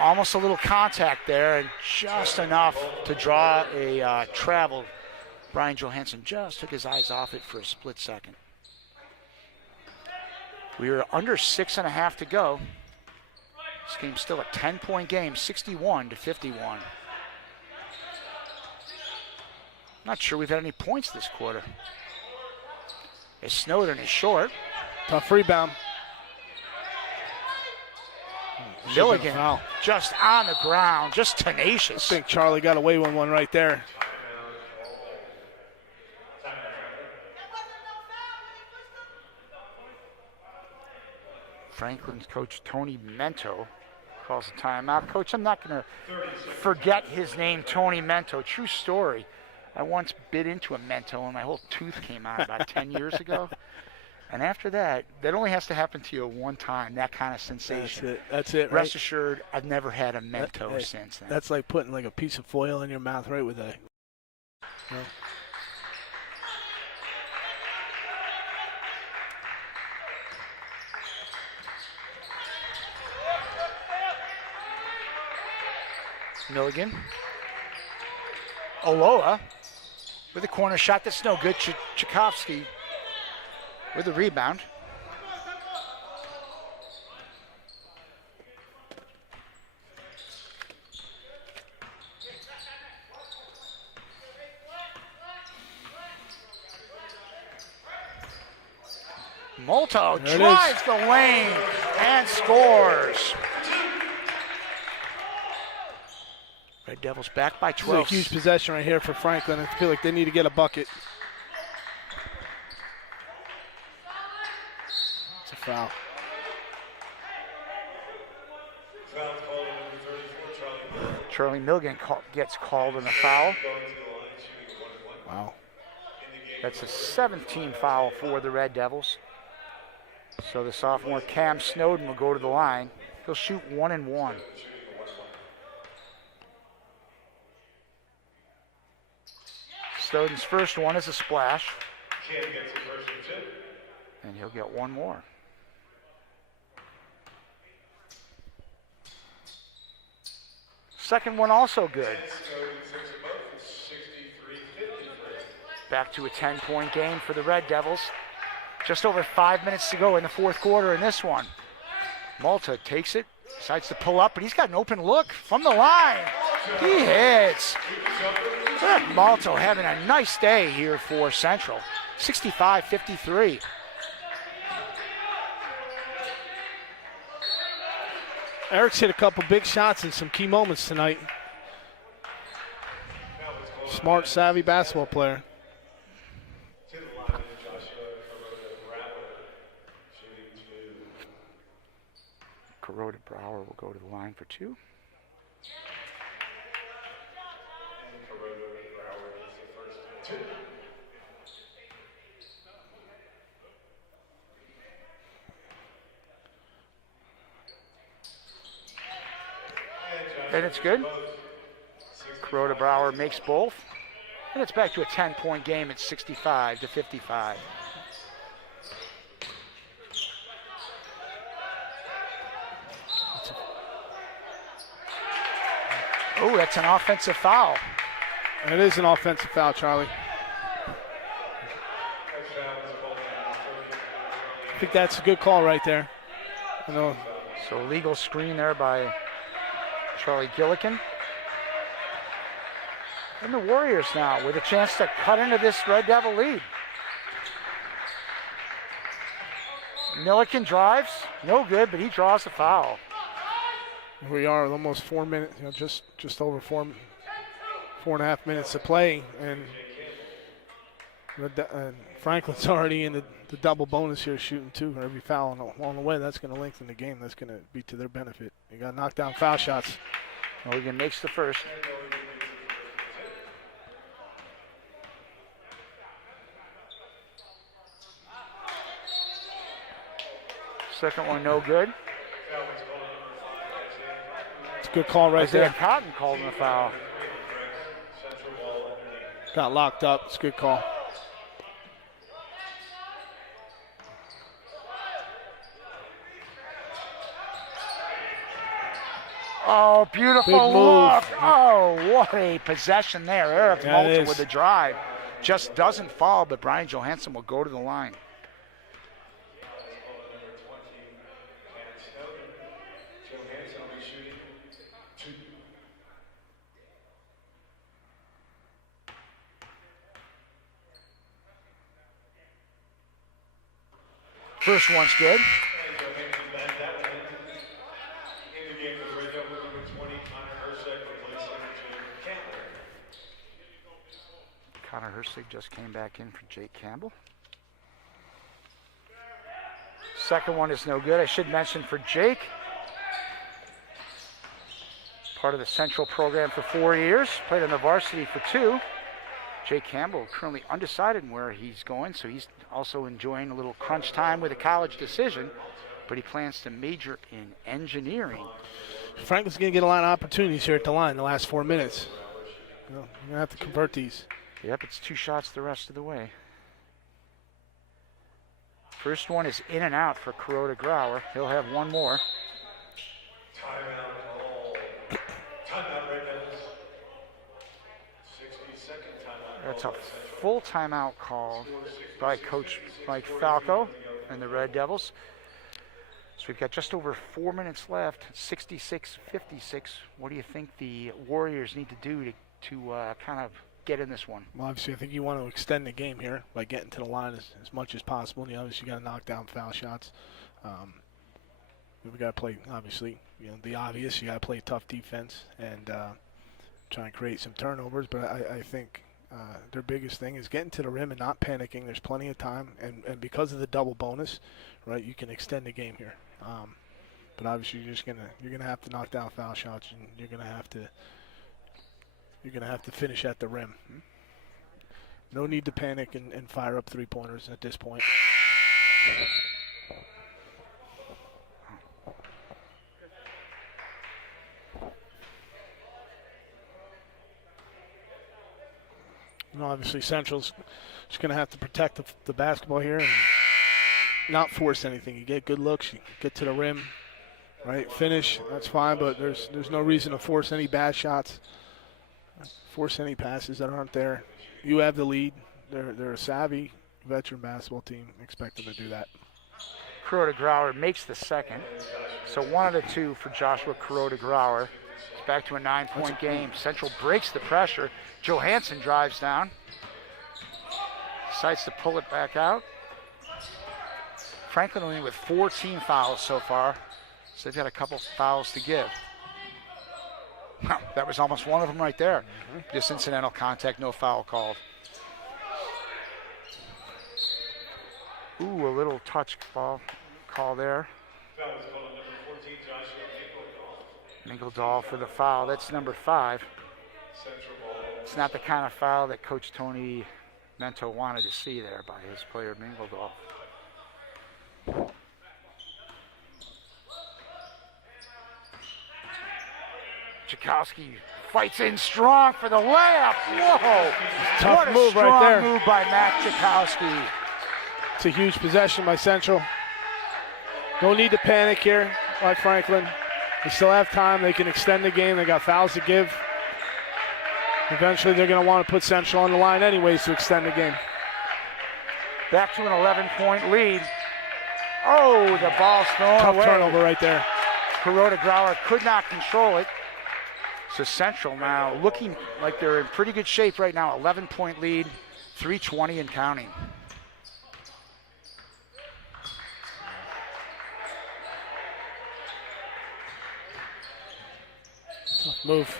Almost a little contact there, and just enough to draw a travel. Brian Johansson just took his eyes off it for a split second. We are under 6.5 to go. This game's still a 10-point game, 61 to 51. Not sure we've had any points this quarter. Snowden is short. Tough rebound. Milligan Foul. just on the ground, just I tenacious. think Charlie got away with one right there. Franklin's coach Tony Mento calls a timeout. Coach, I'm not going to forget his name, Tony Mento. True story. I once bit into a Mento and my whole tooth came out about 10 years ago. And after that, that only has to happen to you one time, that kind of sensation. That's it, right? Rest assured, I've never had a Mento since then. That's like putting like a piece of foil in your mouth, right, with a... You know. Milligan. Oloa with a corner shot that's no good. Tchaikovsky with the rebound. Molto drives the lane and scores. Red Devils back by 12. This is a huge possession right here for Franklin. I feel like they need to get a bucket. It's a foul. Foul called on number 34, Charlie. Charlie Milligan gets called in a foul. Going to the line, shooting 1-1. Wow. That's a 17th foul for the Red Devils. So the sophomore Cam Snowden will go to the line. He'll shoot 1 and 1. Snowden's first one is a splash. Cam gets the first one too. And he'll get one more. Second one also good. Snowden 6 of both. It's 63-53. Back to a 10-point game for the Red Devils. Just over 5 minutes to go in the fourth quarter in this one. Malta takes it, decides to pull up, but he's got an open look from the line. He hits. Malta having a nice day here for Central. 65-53. Eric's hit a couple big shots in some key moments tonight. Smart, savvy basketball player. To the line, Joshua Kuroda Brower will go to the line for two. and Kuroda Brower gets the first two. And it's good. Kuroda Brower makes both. And it's back to a 10-point game at 65-55. Oh, that's an offensive foul. It is an offensive foul, Charlie. I think that's a good call right there. I know. So legal screen there by Charlie Gillikin. And the Warriors now with a chance to cut into this Red Devil lead. Milliken drives, no good, but he draws the foul. Here we are with almost 4 minutes, just over 4.5 minutes to play, and Franklin's already in the double bonus here, shooting two. Every foul along the way, that's going to lengthen the game. That's going to be to their benefit. They got knocked down foul shots. Milligan makes the first. Second one, no good. It's a good call right Isaiah there. Cotton called him a foul. Got locked up. It's a good call. Oh, beautiful Big move. look. Oh, what a possession there. Eric Yeah, it Malta is. with the drive. Just doesn't fall, but Brian Johansson will go to the line. Johansson will be shooting two. First one's good. Connor Hersig just came back in for Jake Campbell. Second one is no good. I should mention for Jake, part of the Central program for 4 years, played on the varsity for 2. Jake Campbell currently undecided where he's going, so he's also enjoying a little crunch time with a college decision, but he plans to major in engineering. Franklin's going to get a lot of opportunities here at the line the last 4 minutes. You're going to have to convert these. Yep, it's 2 shots the rest of the way. First one is in and out for Kuroda Grauer. He'll have one more. Timeout call. Timeout Red Devils. 60-second timeout. That's a full timeout call by Coach Mike Falco and the Red Devils. So we've got just over 4 minutes left, 66-56. What do you think the Warriors need to do to kind of get in this one? Well, obviously, I think you want to extend the game here by getting to the line as much as possible. You obviously got to knock down foul shots. We got to play, obviously, the obvious. You got to play tough defense and try and create some turnovers. But I think their biggest thing is getting to the rim and not panicking. There's plenty of time, and because of the double bonus, right, you can extend the game here. But obviously, you're gonna have to knock down foul shots, and you're gonna have to finish at the rim. No need to panic and fire up 3-pointers at this point. Obviously, Central's just going to have to protect the basketball here and not force anything. You get good looks, you get to the rim, right? Finish, that's fine, but there's no reason to force any bad shots, force any passes that aren't there. You have the lead. They're a savvy veteran basketball team. Expect them to do that. Kuroda Grauer makes the second. So 1 out of 2 for Joshua Kuroda Grauer. It's back to a 9-point game. Central breaks the pressure. Johansson drives down. Decides to pull it back out. Franklin only with 14 fouls so far. So they've got a couple fouls to give. That was almost one of them right there. Just incidental contact, no foul called. Ooh, a little touch ball call there. Foul was called on number 14, Joshua Mingledahl for the foul. That's number 5. Central ball. It's not the kind of foul that Coach Tony Mento wanted to see there by his player Mingledahl. Tchaikovsky fights in strong for the layup. Whoa! Tough what a move strong right there. move by Matt Tchaikovsky. It's a huge possession by Central. No need to panic here by Franklin. They still have time. They can extend the game. They got fouls to give. Eventually, they're going to want to put Central on the line anyways to extend the game. Back to an 11-point lead. Oh, the ball's thrown Tough away. turnover right there. Kuroda Grauer could not control it. So Central now looking like they're in pretty good shape right now. 11-point lead, 3:20 and counting. Tough move.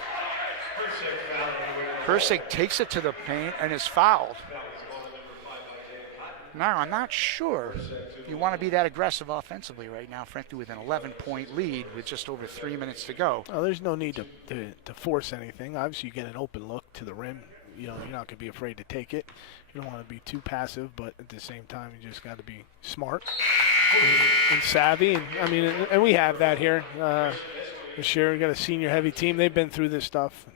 Persig takes it to the paint and is fouled. Now, I'm not sure you want to be that aggressive offensively right now, frankly, with an 11-point lead with just over 3 minutes to go. Oh, there's no need to force anything. Obviously, you get an open look to the rim. You're not going to be afraid to take it. You don't want to be too passive, but at the same time, you just got to be smart and savvy. And we have that here this year. We got a senior-heavy team. They've been through this stuff.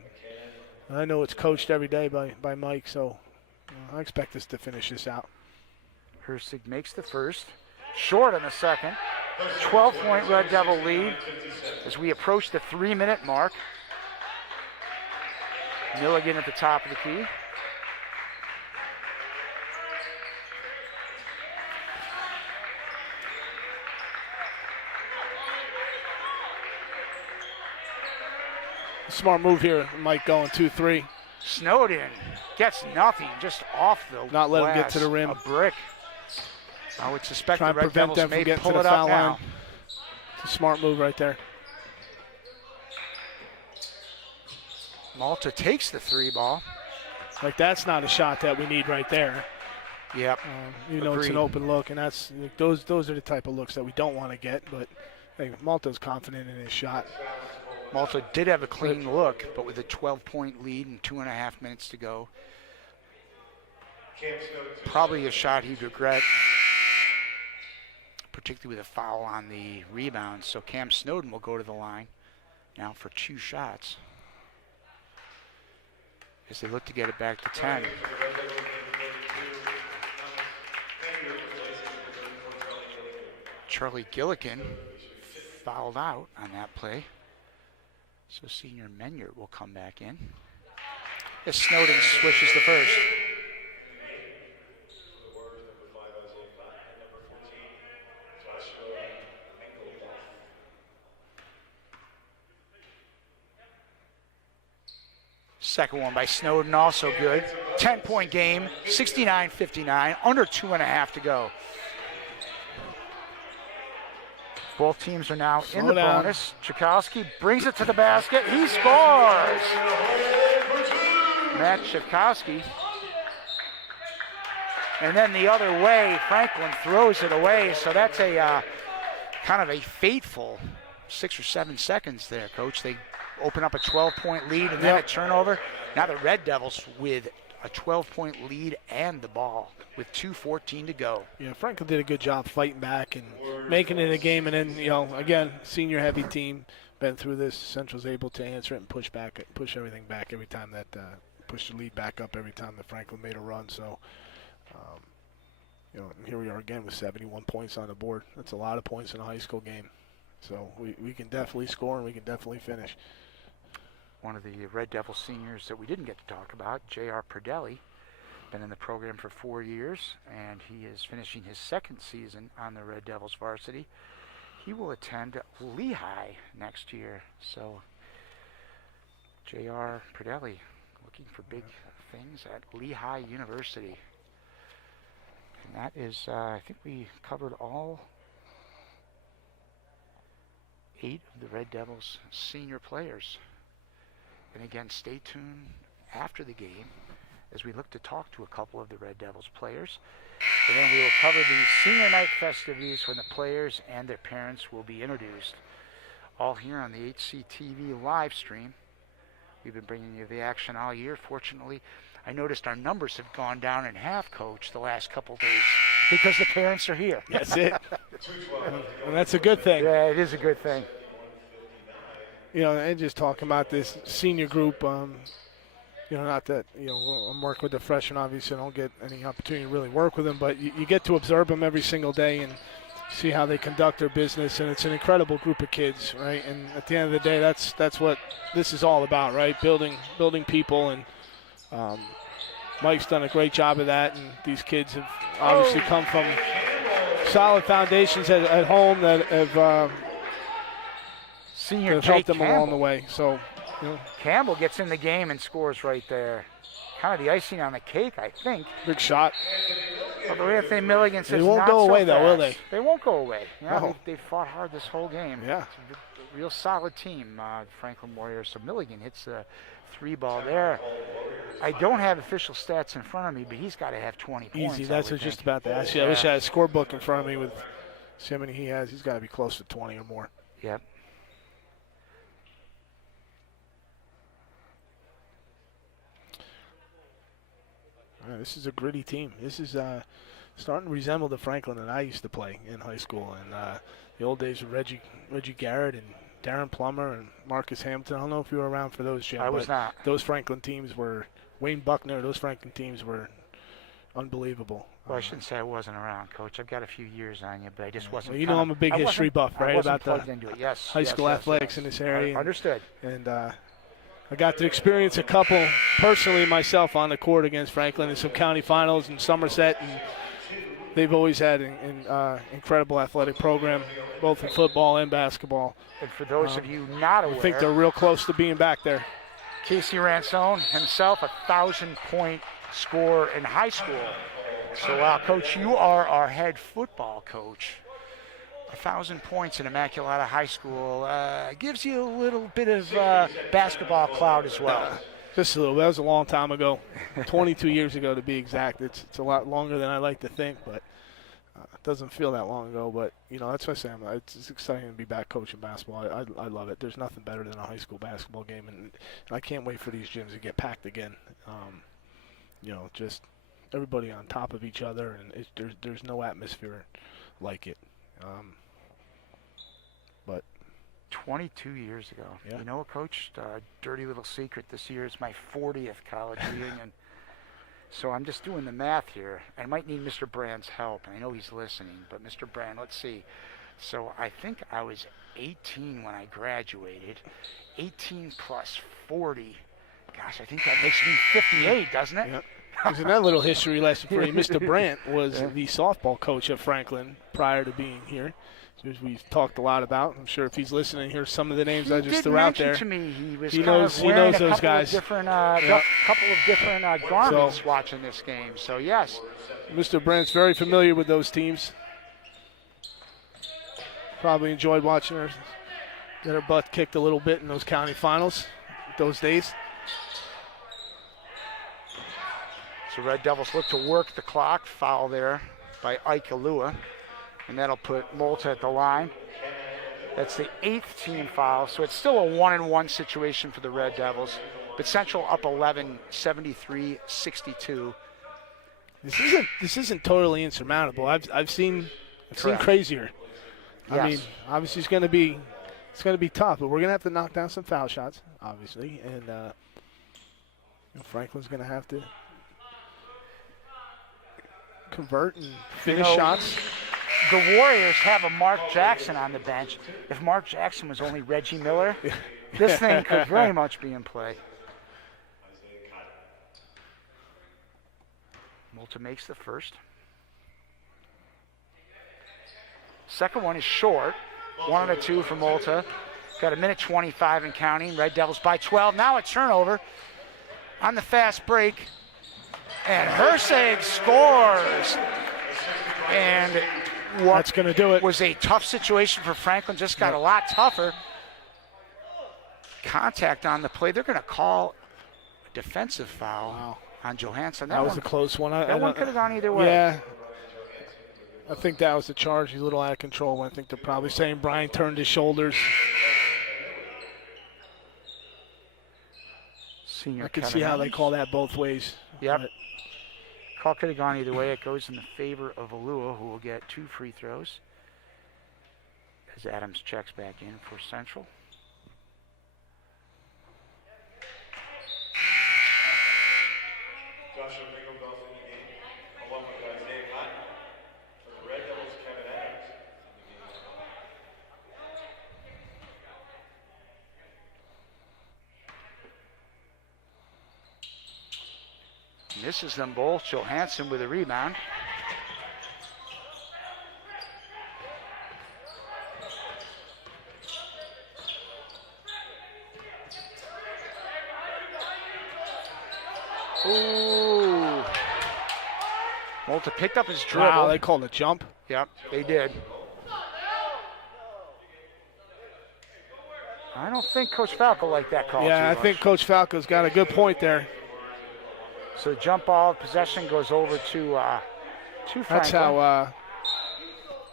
And I know it's coached every day by Mike, so I expect us to finish this out. Hersig makes the first, short on the second. 12-point Red Devil lead as we approach the 3-minute mark. Milligan at the top of the key. Smart move here, Mike going 2-3. Snowden gets nothing, just off the Not let him get glass. to the rim. A brick. I would suspect Try the and Red prevent Devils them from may getting pull to the it foul up now. line. It's a smart move right there. Malta takes the 3 ball. Like, that's not a shot that we need right there. Yep. You know, it's an Agreed. open look, and that's those are the type of looks that we don't want to get. But hey, Malta's confident in his shot. Malta did have a clean look, but with a 12-point lead and 2.5 minutes to go, probably a shot he'd regret, particularly with a foul on the rebound. So Cam Snowden will go to the line now for 2 shots as they look to get it back to 10. Charlie Gillikin fouled out on that play. So senior Menyard will come back in as Snowden switches the first. Second one by Snowden, also good. 10-point game, 69-59, under 2.5 to go. Both teams are now in the bonus. Tchaikovsky brings it to the basket. He scores! Matt Tchaikovsky. And then the other way, Franklin throws it away. So that's a kind of a fateful 6 or 7 seconds there, Coach. They open up a 12-point lead and then a turnover. Now the Red Devils with a 12-point lead and the ball with 2:14 to go. Yeah, Franklin did a good job fighting back and making it a game. And then, you know, again, senior-heavy team, been through this. Central's able to answer it and push everything back every time that push the lead back up every time that Franklin made a run. So, you know, here we are again with 71 points on the board. That's a lot of points in a high school game. So we can definitely score and we can definitely finish. One of the Red Devil seniors that we didn't get to talk about, J.R. Perdelli, been in the program for 4 years, and he is finishing his second season on the Red Devils varsity. He will attend Lehigh next year. So J.R. Perdelli looking for big things at Lehigh University. And that is, I think we covered all 8 of the Red Devils senior players. And again, stay tuned after the game as we look to talk to a couple of the Red Devils players. And then we will cover the senior night festivities when the players and their parents will be introduced. All here on the HCTV live stream. We've been bringing you the action all year. Fortunately, I noticed our numbers have gone down in half, Coach, the last couple days because the parents are here. That's it. And that's a good thing. Yeah, it is a good thing. You know, and just talking about this senior group, you know, not that, you know, I'm working with the freshmen, obviously I don't get any opportunity to really work with them, but you get to observe them every single day and see how they conduct their business, and it's an incredible group of kids, right? And at the end of the day, that's what this is all about, right? Building people, and Mike's done a great job of that, and these kids have obviously come from solid foundations at home that have Senior helped Jake them Campbell. along the way. So, you know, Campbell gets in the game and scores right there. Kind of the icing on the cake, I think. big shot. Although Anthony Milligan says They won't not go so away, though, will fast. They won't go away. Yeah, No. they fought hard this whole game. Yeah. It's a real solid team, Franklin Warriors. So Milligan hits a 3-ball there. I don't have official stats in front of me, but he's got to have 20 points. Easy. I That's would what just think. about to ask you. I wish I had a scorebook in front of me with see how many he has. He's got to be close to 20 or more. Yep. This is a gritty team. This is starting to resemble the Franklin that I used to play in high school. And the old days with Reggie Garrett and Darren Plummer and Marcus Hampton. I don't know if you were around for those, Jim. I was but not. Those Franklin teams were Wayne Buckner. Those Franklin teams were unbelievable. Well, I shouldn't say I wasn't around, Coach. I've got a few years on you, but I just wasn't. Well, you know I'm a big history buff, right? I wasn't About plugged the into it. Yes. high school athletics in this area. Understood. And I got to experience a couple personally myself on the court against Franklin in some county finals in Somerset, and they've always had an incredible athletic program, both in football and basketball. And for those of you not aware, I think they're real close to being back there. Casey Ransone himself, 1,000-point scorer in high school. So, Coach, you are our head football coach. 1,000 points in Immaculata High School gives you a little bit of basketball clout as well. Just a little. That was a long time ago, 22 years ago to be exact. It's a lot longer than I like to think, but it doesn't feel that long ago. But that's what I'm saying. It's exciting to be back coaching basketball. I love it. There's nothing better than a high school basketball game, and I can't wait for these gyms to get packed again. Just everybody on top of each other, and there's no atmosphere like it. But 22 years ago. Yeah. You know, Coach, dirty little secret, this year is my 40th college reunion. So I'm just doing the math here. I might need Mr. Brand's help. I know he's listening, but Mr. Brand, let's see. So I think I was 18 when I graduated. 18 plus 40. Gosh, I think that makes me 58, doesn't it? Yep. There's another little history lesson for you. Mr. Brandt was the softball coach at Franklin prior to being here, as we've talked a lot about. I'm sure if he's listening, here's some of the names I just threw out there. To me, he was he kind knows, of wearing he knows those guys. Couple of different garments watching this game. So yes, Mr. Brandt's very familiar with those teams. Probably enjoyed watching her get her butt kicked a little bit in those county finals those days. So Red Devils look to work the clock. Foul there by Ike Alua. And that'll put Malta at the line. That's the 8th team foul. So it's still a 1-and-1 situation for the Red Devils. But Central up 11, 73-62. This isn't totally insurmountable. I've seen crazier. Yes. I mean, obviously it's going to be tough, but we're going to have to knock down some foul shots, obviously, and Franklin's going to have to convert and finish shots. The Warriors have a Mark Jackson on the bench. If Mark Jackson was only Reggie Miller, this thing could very much be in play. Malta makes the first. Second one is short. 1 and a 2 for Malta. Got a minute 25 and counting. Red Devils by 12. Now a turnover on the fast break. And Herseg scores. And that's going to do it. Was a tough situation for Franklin. Just got a lot tougher. Contact on the play. They're going to call a defensive foul on Johansson. That was a close one. That one could have gone either way. Yeah. I think that was the charge. He's a little out of control. I think they're probably saying Brian turned his shoulders. I can see how they call that both ways. Yep. Call could have gone either way. It goes in the favor of Alua, who will get 2 free throws as Adams checks back in for Central. Joshua Bingham in the game, along with Dave Hunt. For the Red Devils, Kevin Adams. Misses them both. Johansson with a rebound. Ooh. Malta picked up his dribble. Wow, they called a jump. Yep, they did. I don't think Coach Falco liked that call. Yeah, I think Coach Falco's got a good point there. So the jump ball possession goes over to Franklin.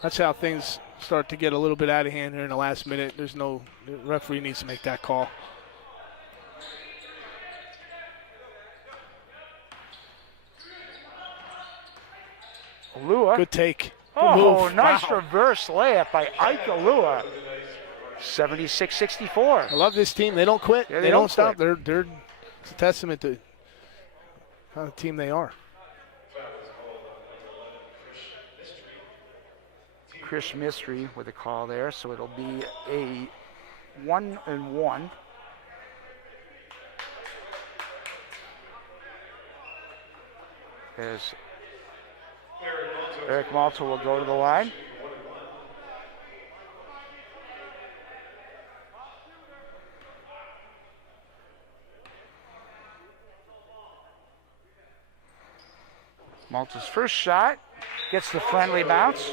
That's how things start to get a little bit out of hand here in the last minute. The referee needs to make that call. Alua. Good take. Oh, move. nice Wow. reverse layup by Ike Alua. 76-64. I love this team. They don't quit. Yeah, they don't stop. They're it's a testament to the kind of team they are. Chris Mystery with a call there, so it'll be a 1-and-1. As Eric Malta will go to the line. Malta's first shot gets the friendly bounce.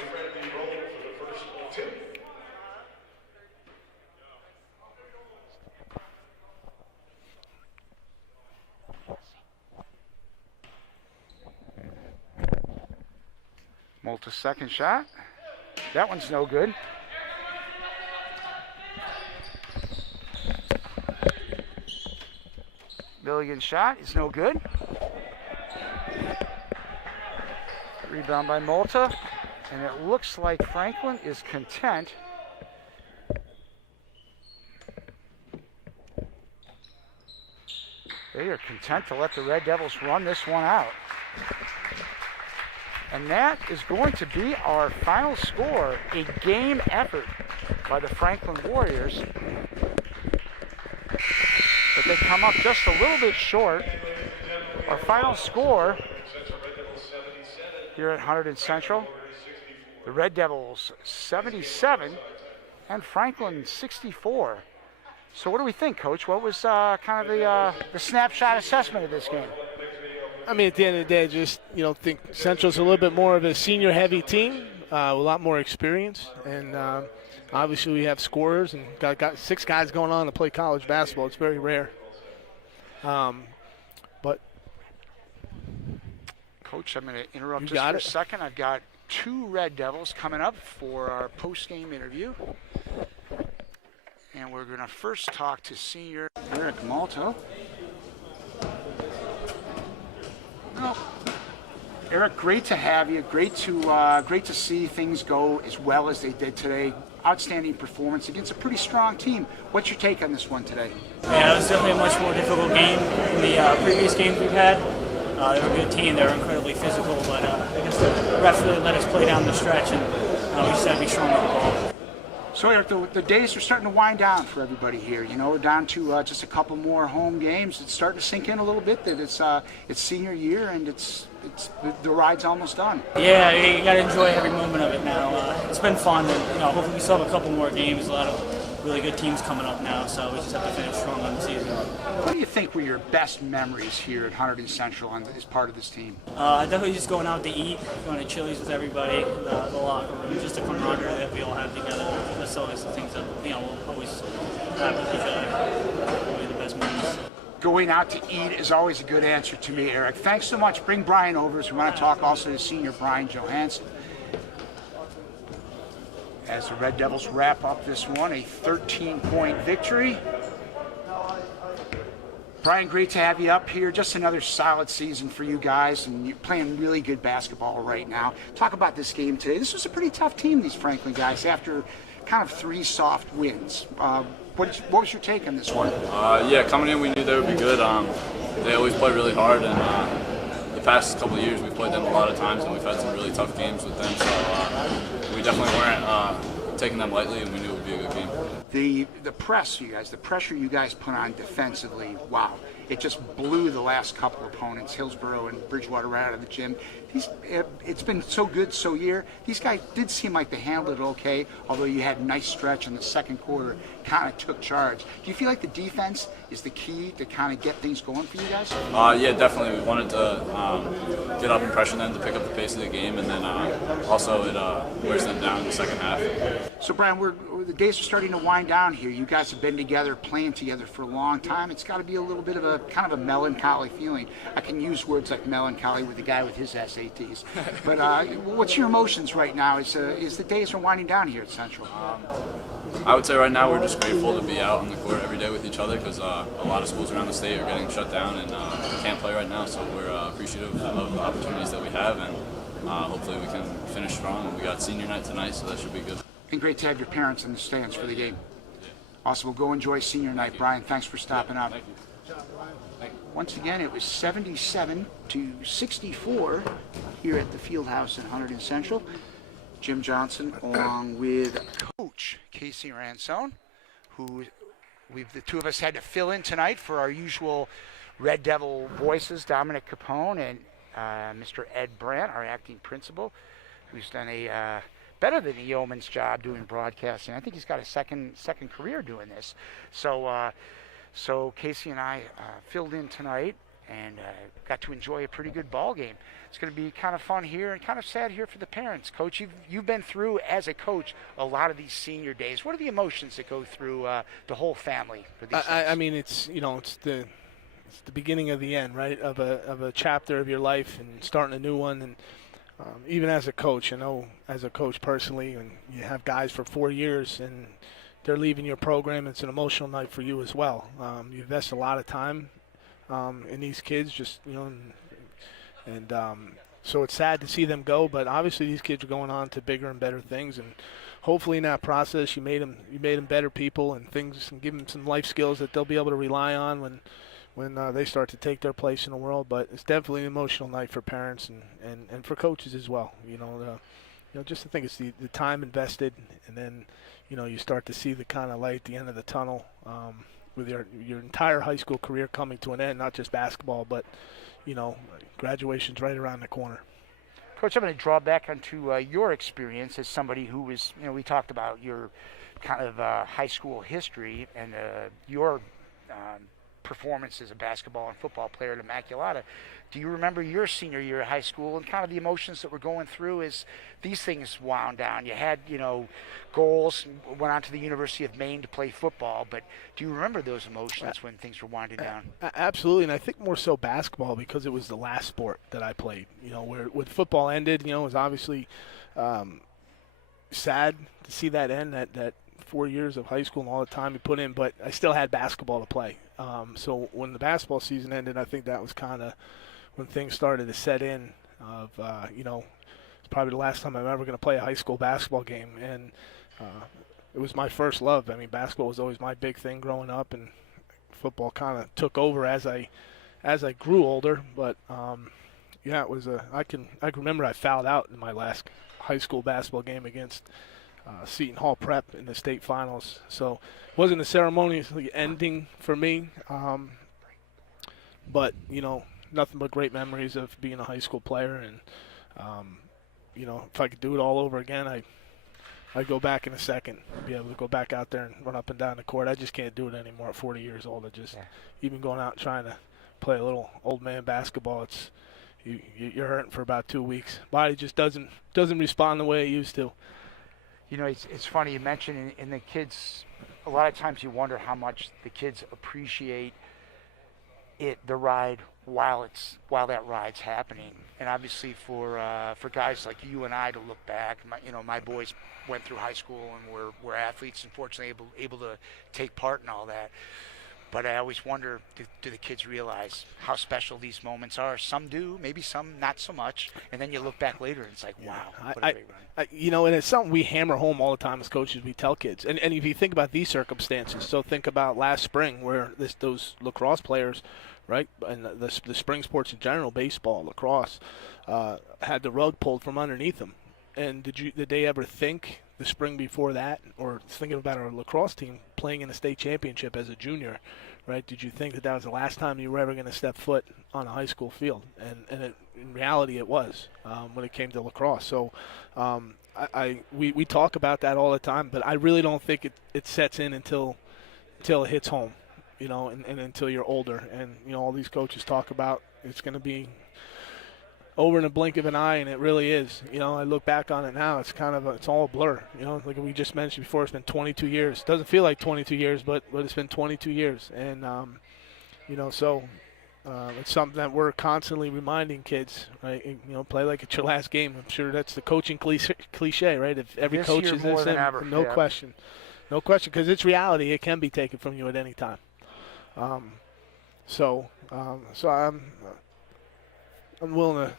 Malta's second shot. That one's no good. Milligan's shot is no good. Rebound by Malta. And it looks like Franklin is content. They are content to let the Red Devils run this one out. And that is going to be our final score, a game effort by the Franklin Warriors. But they come up just a little bit short. Our final score here at Hunterdon Central, the Red Devils 77 and Franklin 64. So what do we think, Coach? What was kind of the snapshot assessment of this game? I mean, at the end of the day, just think Central's a little bit more of a senior-heavy team, with a lot more experience, and obviously we have scorers and got 6 guys going on to play college basketball. It's very rare. But Coach, I'm going to interrupt just for a second. I've got 2 Red Devils coming up for our post-game interview. And we're going to first talk to senior Eric Malta. Well, Eric, great to have you. Great to see things go as well as they did today. Outstanding performance against a pretty strong team. What's your take on this one today? Yeah, it was definitely a much more difficult game than the previous games we've had. They were a good team. They were incredibly physical, but I guess the refs really let us play down the stretch, and we just had to be strong with the ball. So, Eric, the days are starting to wind down for everybody here. We're down to just a couple more home games. It's starting to sink in a little bit that it's senior year and the ride's almost done. Yeah, you got to enjoy every moment of it now. It's been fun, and hopefully we still have a couple more games. A lot of really good teams coming up now, so we just have to finish strong on the season. What do you think were your best memories here at Hunterdon Central as part of this team? Definitely just going out to eat, going to Chili's with everybody, the locker room, just the camaraderie that we all have together. That's always the things that we'll always have with each other. Probably the best moments. Going out to eat is always a good answer to me, Eric. Thanks so much. Bring Brian over as we want to talk also to senior Brian Johansson. As the Red Devils wrap up this one, a 13-point victory. Brian, great to have you up here. Just another solid season for you guys, and you're playing really good basketball right now. Talk about this game today. This was a pretty tough team, these Franklin guys, after kind of 3 soft wins. What was your take on this one? Yeah, coming in, we knew they would be good. They always play really hard, and the past couple of years, we've played them a lot of times, and we've had some really tough games with them. So we definitely weren't taking them lightly, and we knew it would be a good game. The press, you guys, the pressure you guys put on defensively, wow. It just blew the last couple opponents, Hillsborough and Bridgewater, right out of the gym. It's been so good so year. These guys did seem like they handled it okay, although you had a nice stretch in the second quarter, kind of took charge. Do you feel like the defense is the key to kind of get things going for you guys? Yeah, definitely. We wanted to get up and pressure them to pick up the pace of the game, and then also it wears them down in the second half. So, Brian, the days are starting to wind down here. You guys have been together, playing together for a long time. It's got to be a little bit of a kind of a melancholy feeling. I can use words like melancholy with the guy with his SATs. But what's your emotions right now as the days are winding down here at Central? I would say right now we're just grateful to be out on the court every day with each other, because a lot of schools around the state are getting shut down and can't play right now. So we're appreciative of the opportunities that we have, and hopefully we can finish strong. We got senior night tonight, so that should be good. And great to have your parents in the stands for the game. Also, we'll go enjoy senior night. Brian, thanks for stopping up. Thank you. Once again, it was 77 to 64 here at the field house in Hunterdon Central. Jim Johnson along with Coach Casey Ransone, who the two of us had to fill in tonight for our usual Red Devil voices, Dominic Capone and Mr. Ed Brandt, our acting principal, who's done a better than a yeoman's job doing broadcasting. I think he's got a second career doing this. So Casey and I filled in tonight and got to enjoy a pretty good ball game. It's going to be kind of fun here and kind of sad here for the parents. Coach, you've been through, as a coach, a lot of these senior days. What are the emotions that go through the whole family for these I mean, it's the beginning of the end, right, of a chapter of your life and starting a new one. And even as a coach, as a coach personally, and you have guys for 4 years and they're leaving your program, it's an emotional night for you as well. You invest a lot of time in these kids, so it's sad to see them go, but obviously these kids are going on to bigger and better things, and hopefully in that process you made them better people and things, and give them some life skills that they'll be able to rely on when they start to take their place in the world. But it's definitely an emotional night for parents and for coaches as well. Just to think it's the time invested, and then you start to see the kind of light at the end of the tunnel with your entire high school career coming to an end, not just basketball, but graduation's right around the corner. Coach, I'm going to draw back onto your experience as somebody who was, we talked about your kind of high school history and your performance as a basketball and football player at Immaculata. Do you remember your senior year of high school and kind of the emotions that were going through as these things wound down? You had, goals, went on to the University of Maine to play football, but do you remember those emotions when things were winding down? Absolutely, and I think more so basketball because it was the last sport that I played. Where when football ended, it was obviously sad to see that end, that 4 years of high school and all the time you put in, but I still had basketball to play. So when the basketball season ended, I think that was kind of when things started to set in of, it's probably the last time I'm ever going to play a high school basketball game. And it was my first love. I mean, basketball was always my big thing growing up, and football kind of took over as I grew older. But, it was I can remember I fouled out in my last high school basketball game against Seton Hall Prep in the state finals. So it wasn't a ceremonious ending for me, but nothing but great memories of being a high school player. And if I could do it all over again, I'd go back in a second, be able to go back out there and run up and down the court. I just can't do it anymore at 40 years old. Even going out and trying to play a little old man basketball, you're hurting for about 2 weeks. Body just doesn't respond the way it used to. It's funny you mentioned in the kids, a lot of times you wonder how much the kids appreciate the ride while that ride's happening. And obviously for guys like you and I to look back, my boys went through high school and were athletes and fortunately able to take part in all that. But I always wonder, do the kids realize how special these moments are? Some do, maybe some not so much. And then you look back later and it's like, wow, what a great run. And it's something we hammer home all the time as coaches. We tell kids. And if you think about these circumstances, so think about last spring where those lacrosse players, right, and the spring sports in general, baseball, lacrosse, had the rug pulled from underneath them. And did they ever think the spring before that, or thinking about our lacrosse team playing in a state championship as a junior, right? Did you think that was the last time you were ever going to step foot on a high school field? And in reality, it was when it came to lacrosse. So we talk about that all the time, but I really don't think it sets in until it hits home, and until you're older. And all these coaches talk about it's going to be over in a blink of an eye, and it really is. I look back on it now, it's all a blur. Like we just mentioned before, it's been 22 years. Doesn't feel like 22 years, but it's been 22 years. And, it's something that we're constantly reminding kids, right? Play like it's your last game. I'm sure that's the coaching cliche, right? If every this coach year is more this, than ever. no Yeah. question, because it's reality. It can be taken from you at any time. So I'm willing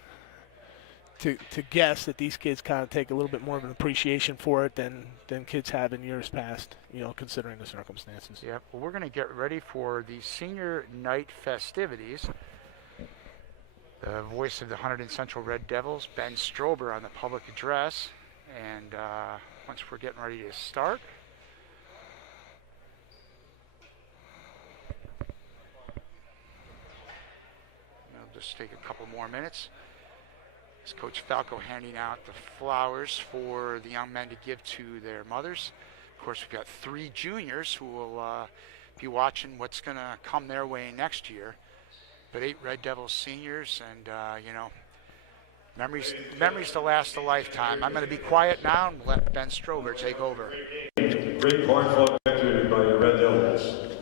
to guess that these kids kind of take a little bit more of an appreciation for it than kids have in years past, considering the circumstances. Yeah, well, we're going to get ready for the senior night festivities. The voice of the Hunterdon Central Red Devils, Ben Strober, on the public address. And once we're getting ready to start, I'll just take a couple more minutes. It's Coach Falco handing out the flowers for the young men to give to their mothers. Of course, we've got 3 juniors who will be watching what's going to come their way next year. But 8 Red Devils seniors, and memories to last a lifetime. I'm going to be quiet now and let Ben Strober take over. Great cornflow victory by the Red Devils.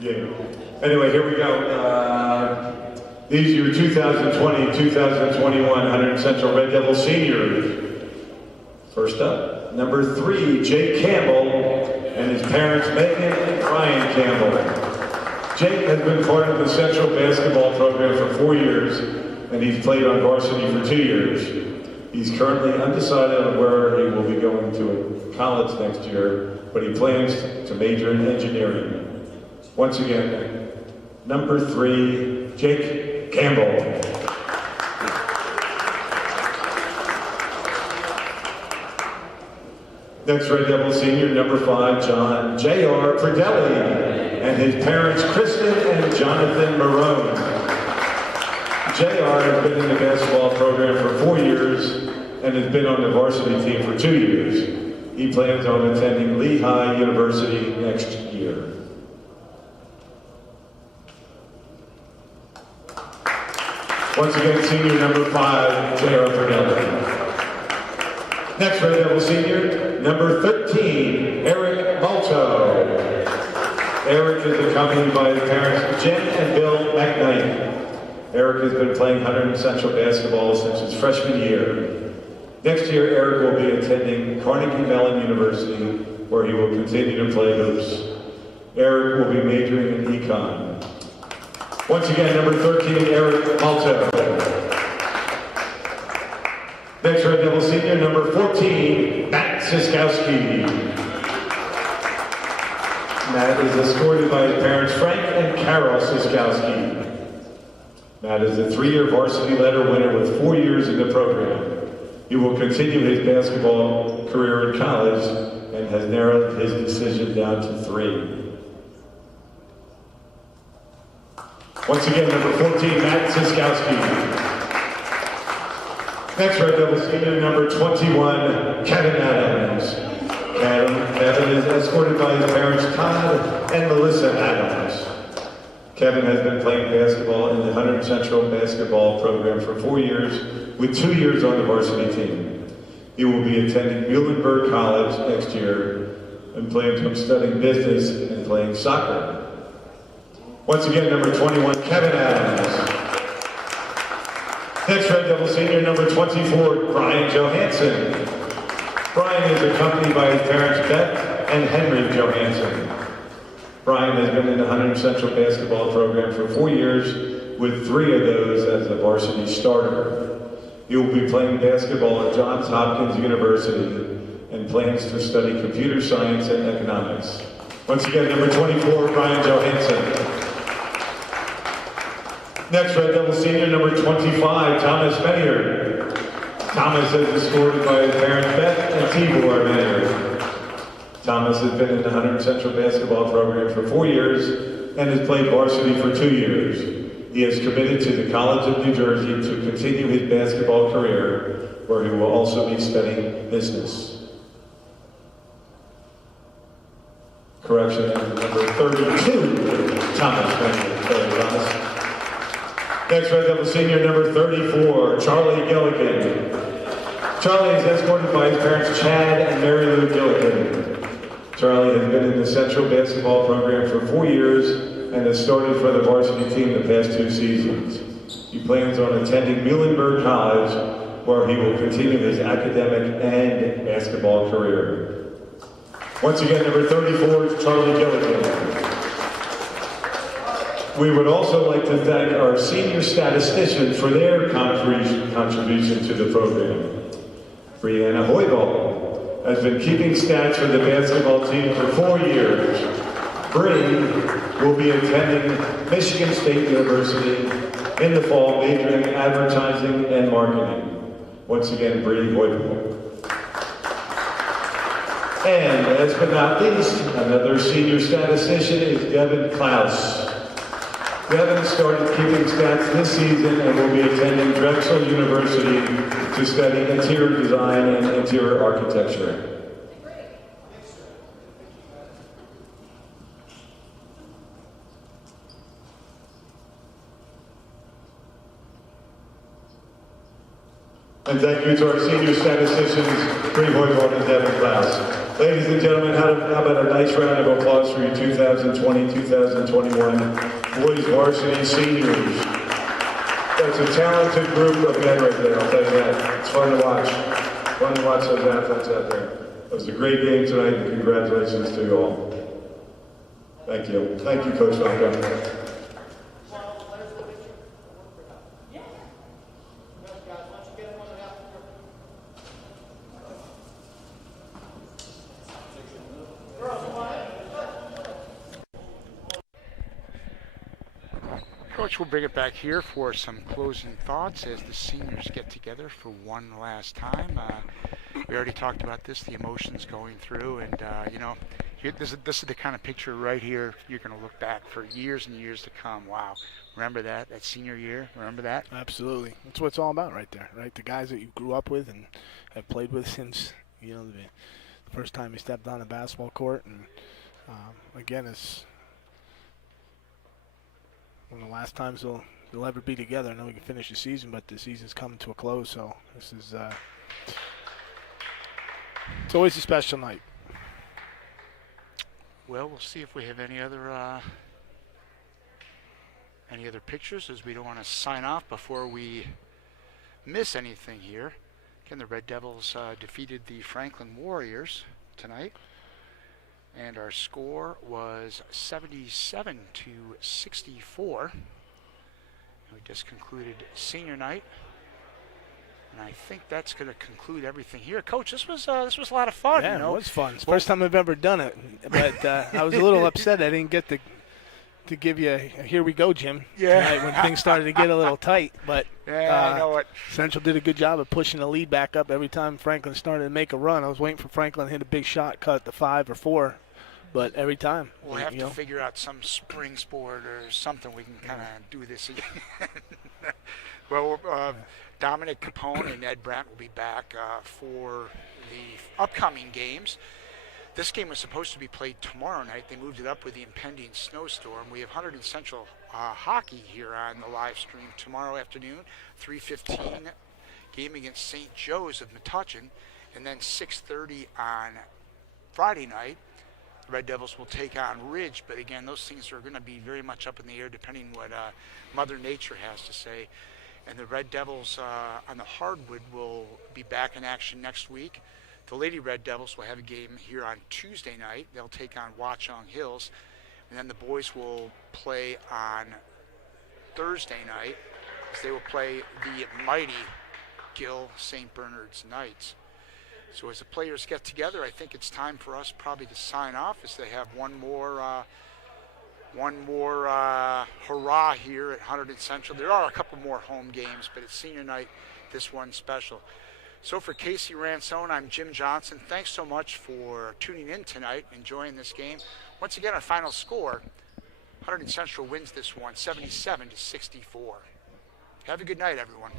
Yeah. Anyway, here we go. These are your 2020-2021 Hunterdon Central Red Devil seniors. First up, number 3, Jake Campbell, and his parents Megan and Brian Campbell. Jake has been part of the Central basketball program for 4 years, and he's played on varsity for 2 years. He's currently undecided on where he will be going to college next year, but he plans to major in engineering. Once again, number 3, Jake Campbell. Next Red Devil senior, number 5, John J.R. Predelli, and his parents Kristen and Jonathan Marone. J.R. has been in the basketball program for 4 years and has been on the varsity team for 2 years. He plans on attending Lehigh University next year. Once again, senior number 5, J.R. Predelli. Next Red Devil senior, number 13, Eric Malto. Eric is accompanied by his parents, Jen and Bill McKnight. Eric has been playing Hunterdon Central basketball since his freshman year. Next year, Eric will be attending Carnegie Mellon University, where he will continue to play hoops. Eric will be majoring in econ. Once again, number 13, Eric Malto. Next Red Devil senior, number 14, Matt Siskowski. Matt is escorted by his parents, Frank and Carol Siskowski. Matt is a 3-year varsity letter winner with 4 years in the program. He will continue his basketball career in college and has narrowed his decision down to 3. Once again, number 14, Matt Siskowski. Next Red Devil senior, number 21, Kevin Adams. Kevin is escorted by his parents, Todd and Melissa Adams. Kevin has been playing basketball in the Hunterdon Central basketball program for 4 years, with 2 years on the varsity team. He will be attending Muhlenberg College next year and plans on studying business and playing soccer. Once again, number 21, Kevin Adams. Next Red Devil senior, number 24, Brian Johansson. Brian is accompanied by his parents, Beth and Henry Johansson. Brian has been in the Hunterdon Central basketball program for 4 years, with 3 of those as a varsity starter. He will be playing basketball at Johns Hopkins University and plans to study computer science and economics. Once again, number 24, Brian Johansson. Next Red Devil senior, number 25, Thomas Menninger. Thomas is escorted by his parents, Beth and Tibor Menninger. Thomas has been in the Hunterdon Central basketball program for 4 years and has played varsity for 2 years. He is committed to the College of New Jersey to continue his basketball career, where he will also be studying business. Correction, number 32, Thomas Menninger. Sorry, Thomas. Next Red Devil senior, number 34, Charlie Gilligan. Charlie is escorted by his parents, Chad and Mary Lou Gilligan. Charlie has been in the Central basketball program for 4 years and has started for the varsity team the past 2 seasons. He plans on attending Muhlenberg College, where he will continue his academic and basketball career. Once again, number 34 is Charlie Gilligan. We would also like to thank our senior statisticians for their contribution to the program. Brianna Hoyball has been keeping stats for the basketball team for 4 years. Bree will be attending Michigan State University in the fall, majoring in advertising and marketing. Once again, Bree Hoyball. And last but not least, another senior statistician is Devin Klaus. Devin started keeping stats this season and will be attending Drexel University to study interior design and interior architecture. And thank you to our senior statisticians, Bree Hoyball and Devin Klaus. Ladies and gentlemen, how about a nice round of applause for your 2020-2021 boys varsity seniors. That's a talented group of men right there, I'll tell you that. It's fun to watch. Fun to watch those athletes out there. It was a great game tonight, and congratulations to you all. Thank you. Thank you, Coach Malcolm. Coach, we'll bring it back here for some closing thoughts as the seniors get together for one last time. We already talked about this, the emotions going through, and you know, this is the kind of picture right here you're going to look back for years and years to come. Wow, remember that senior year? Remember that? Absolutely. That's what it's all about right there, right? The guys that you grew up with and have played with since, you know, the first time you stepped on a basketball court. And again, it's one of the last times they'll ever be together. I know we can finish the season, but the season's coming to a close, so this is it's always a special night. Well, we'll see if we have any other pictures, as we don't want to sign off before we miss anything here. Again, the Red Devils defeated the Franklin Warriors tonight, and our score was 77-64. We just concluded senior night, and I think that's going to conclude everything here. Coach, this was a lot of fun. Yeah, you know? It was fun. It's the first time I've ever done it, but I was a little upset I didn't get to give you a here we go, Jim. Yeah. Tonight when things started to get a little tight, but yeah, I know it. Central did a good job of pushing the lead back up every time Franklin started to make a run. I was waiting for Franklin to hit a big shot, cut at the 5 or 4. But every time. We'll have to figure out some spring sport or something we can kind of do this again. Well, Dominic Capone and Ed Brandt will be back for the upcoming games. This game was supposed to be played tomorrow night. They moved it up with the impending snowstorm. We have Hunterdon Central hockey here on the live stream tomorrow afternoon, 3:15 game against St. Joe's of Metuchen, and then 6:30 on Friday night. The Red Devils will take on Ridge, but again, those things are going to be very much up in the air depending what Mother Nature has to say. And the Red Devils on the hardwood will be back in action next week. The Lady Red Devils will have a game here on Tuesday night. They'll take on Watchung Hills. And then the boys will play on Thursday night, as they will play the mighty Gill St. Bernard's Knights. So as the players get together, I think it's time for us probably to sign off, as they have one more hurrah here at Hunterdon Central. There are a couple more home games, but it's senior night, this one's special. So for Casey Ransone, I'm Jim Johnson. Thanks so much for tuning in tonight, enjoying this game. Once again, our final score, Hunterdon Central wins this one, 77-64. Have a good night, everyone.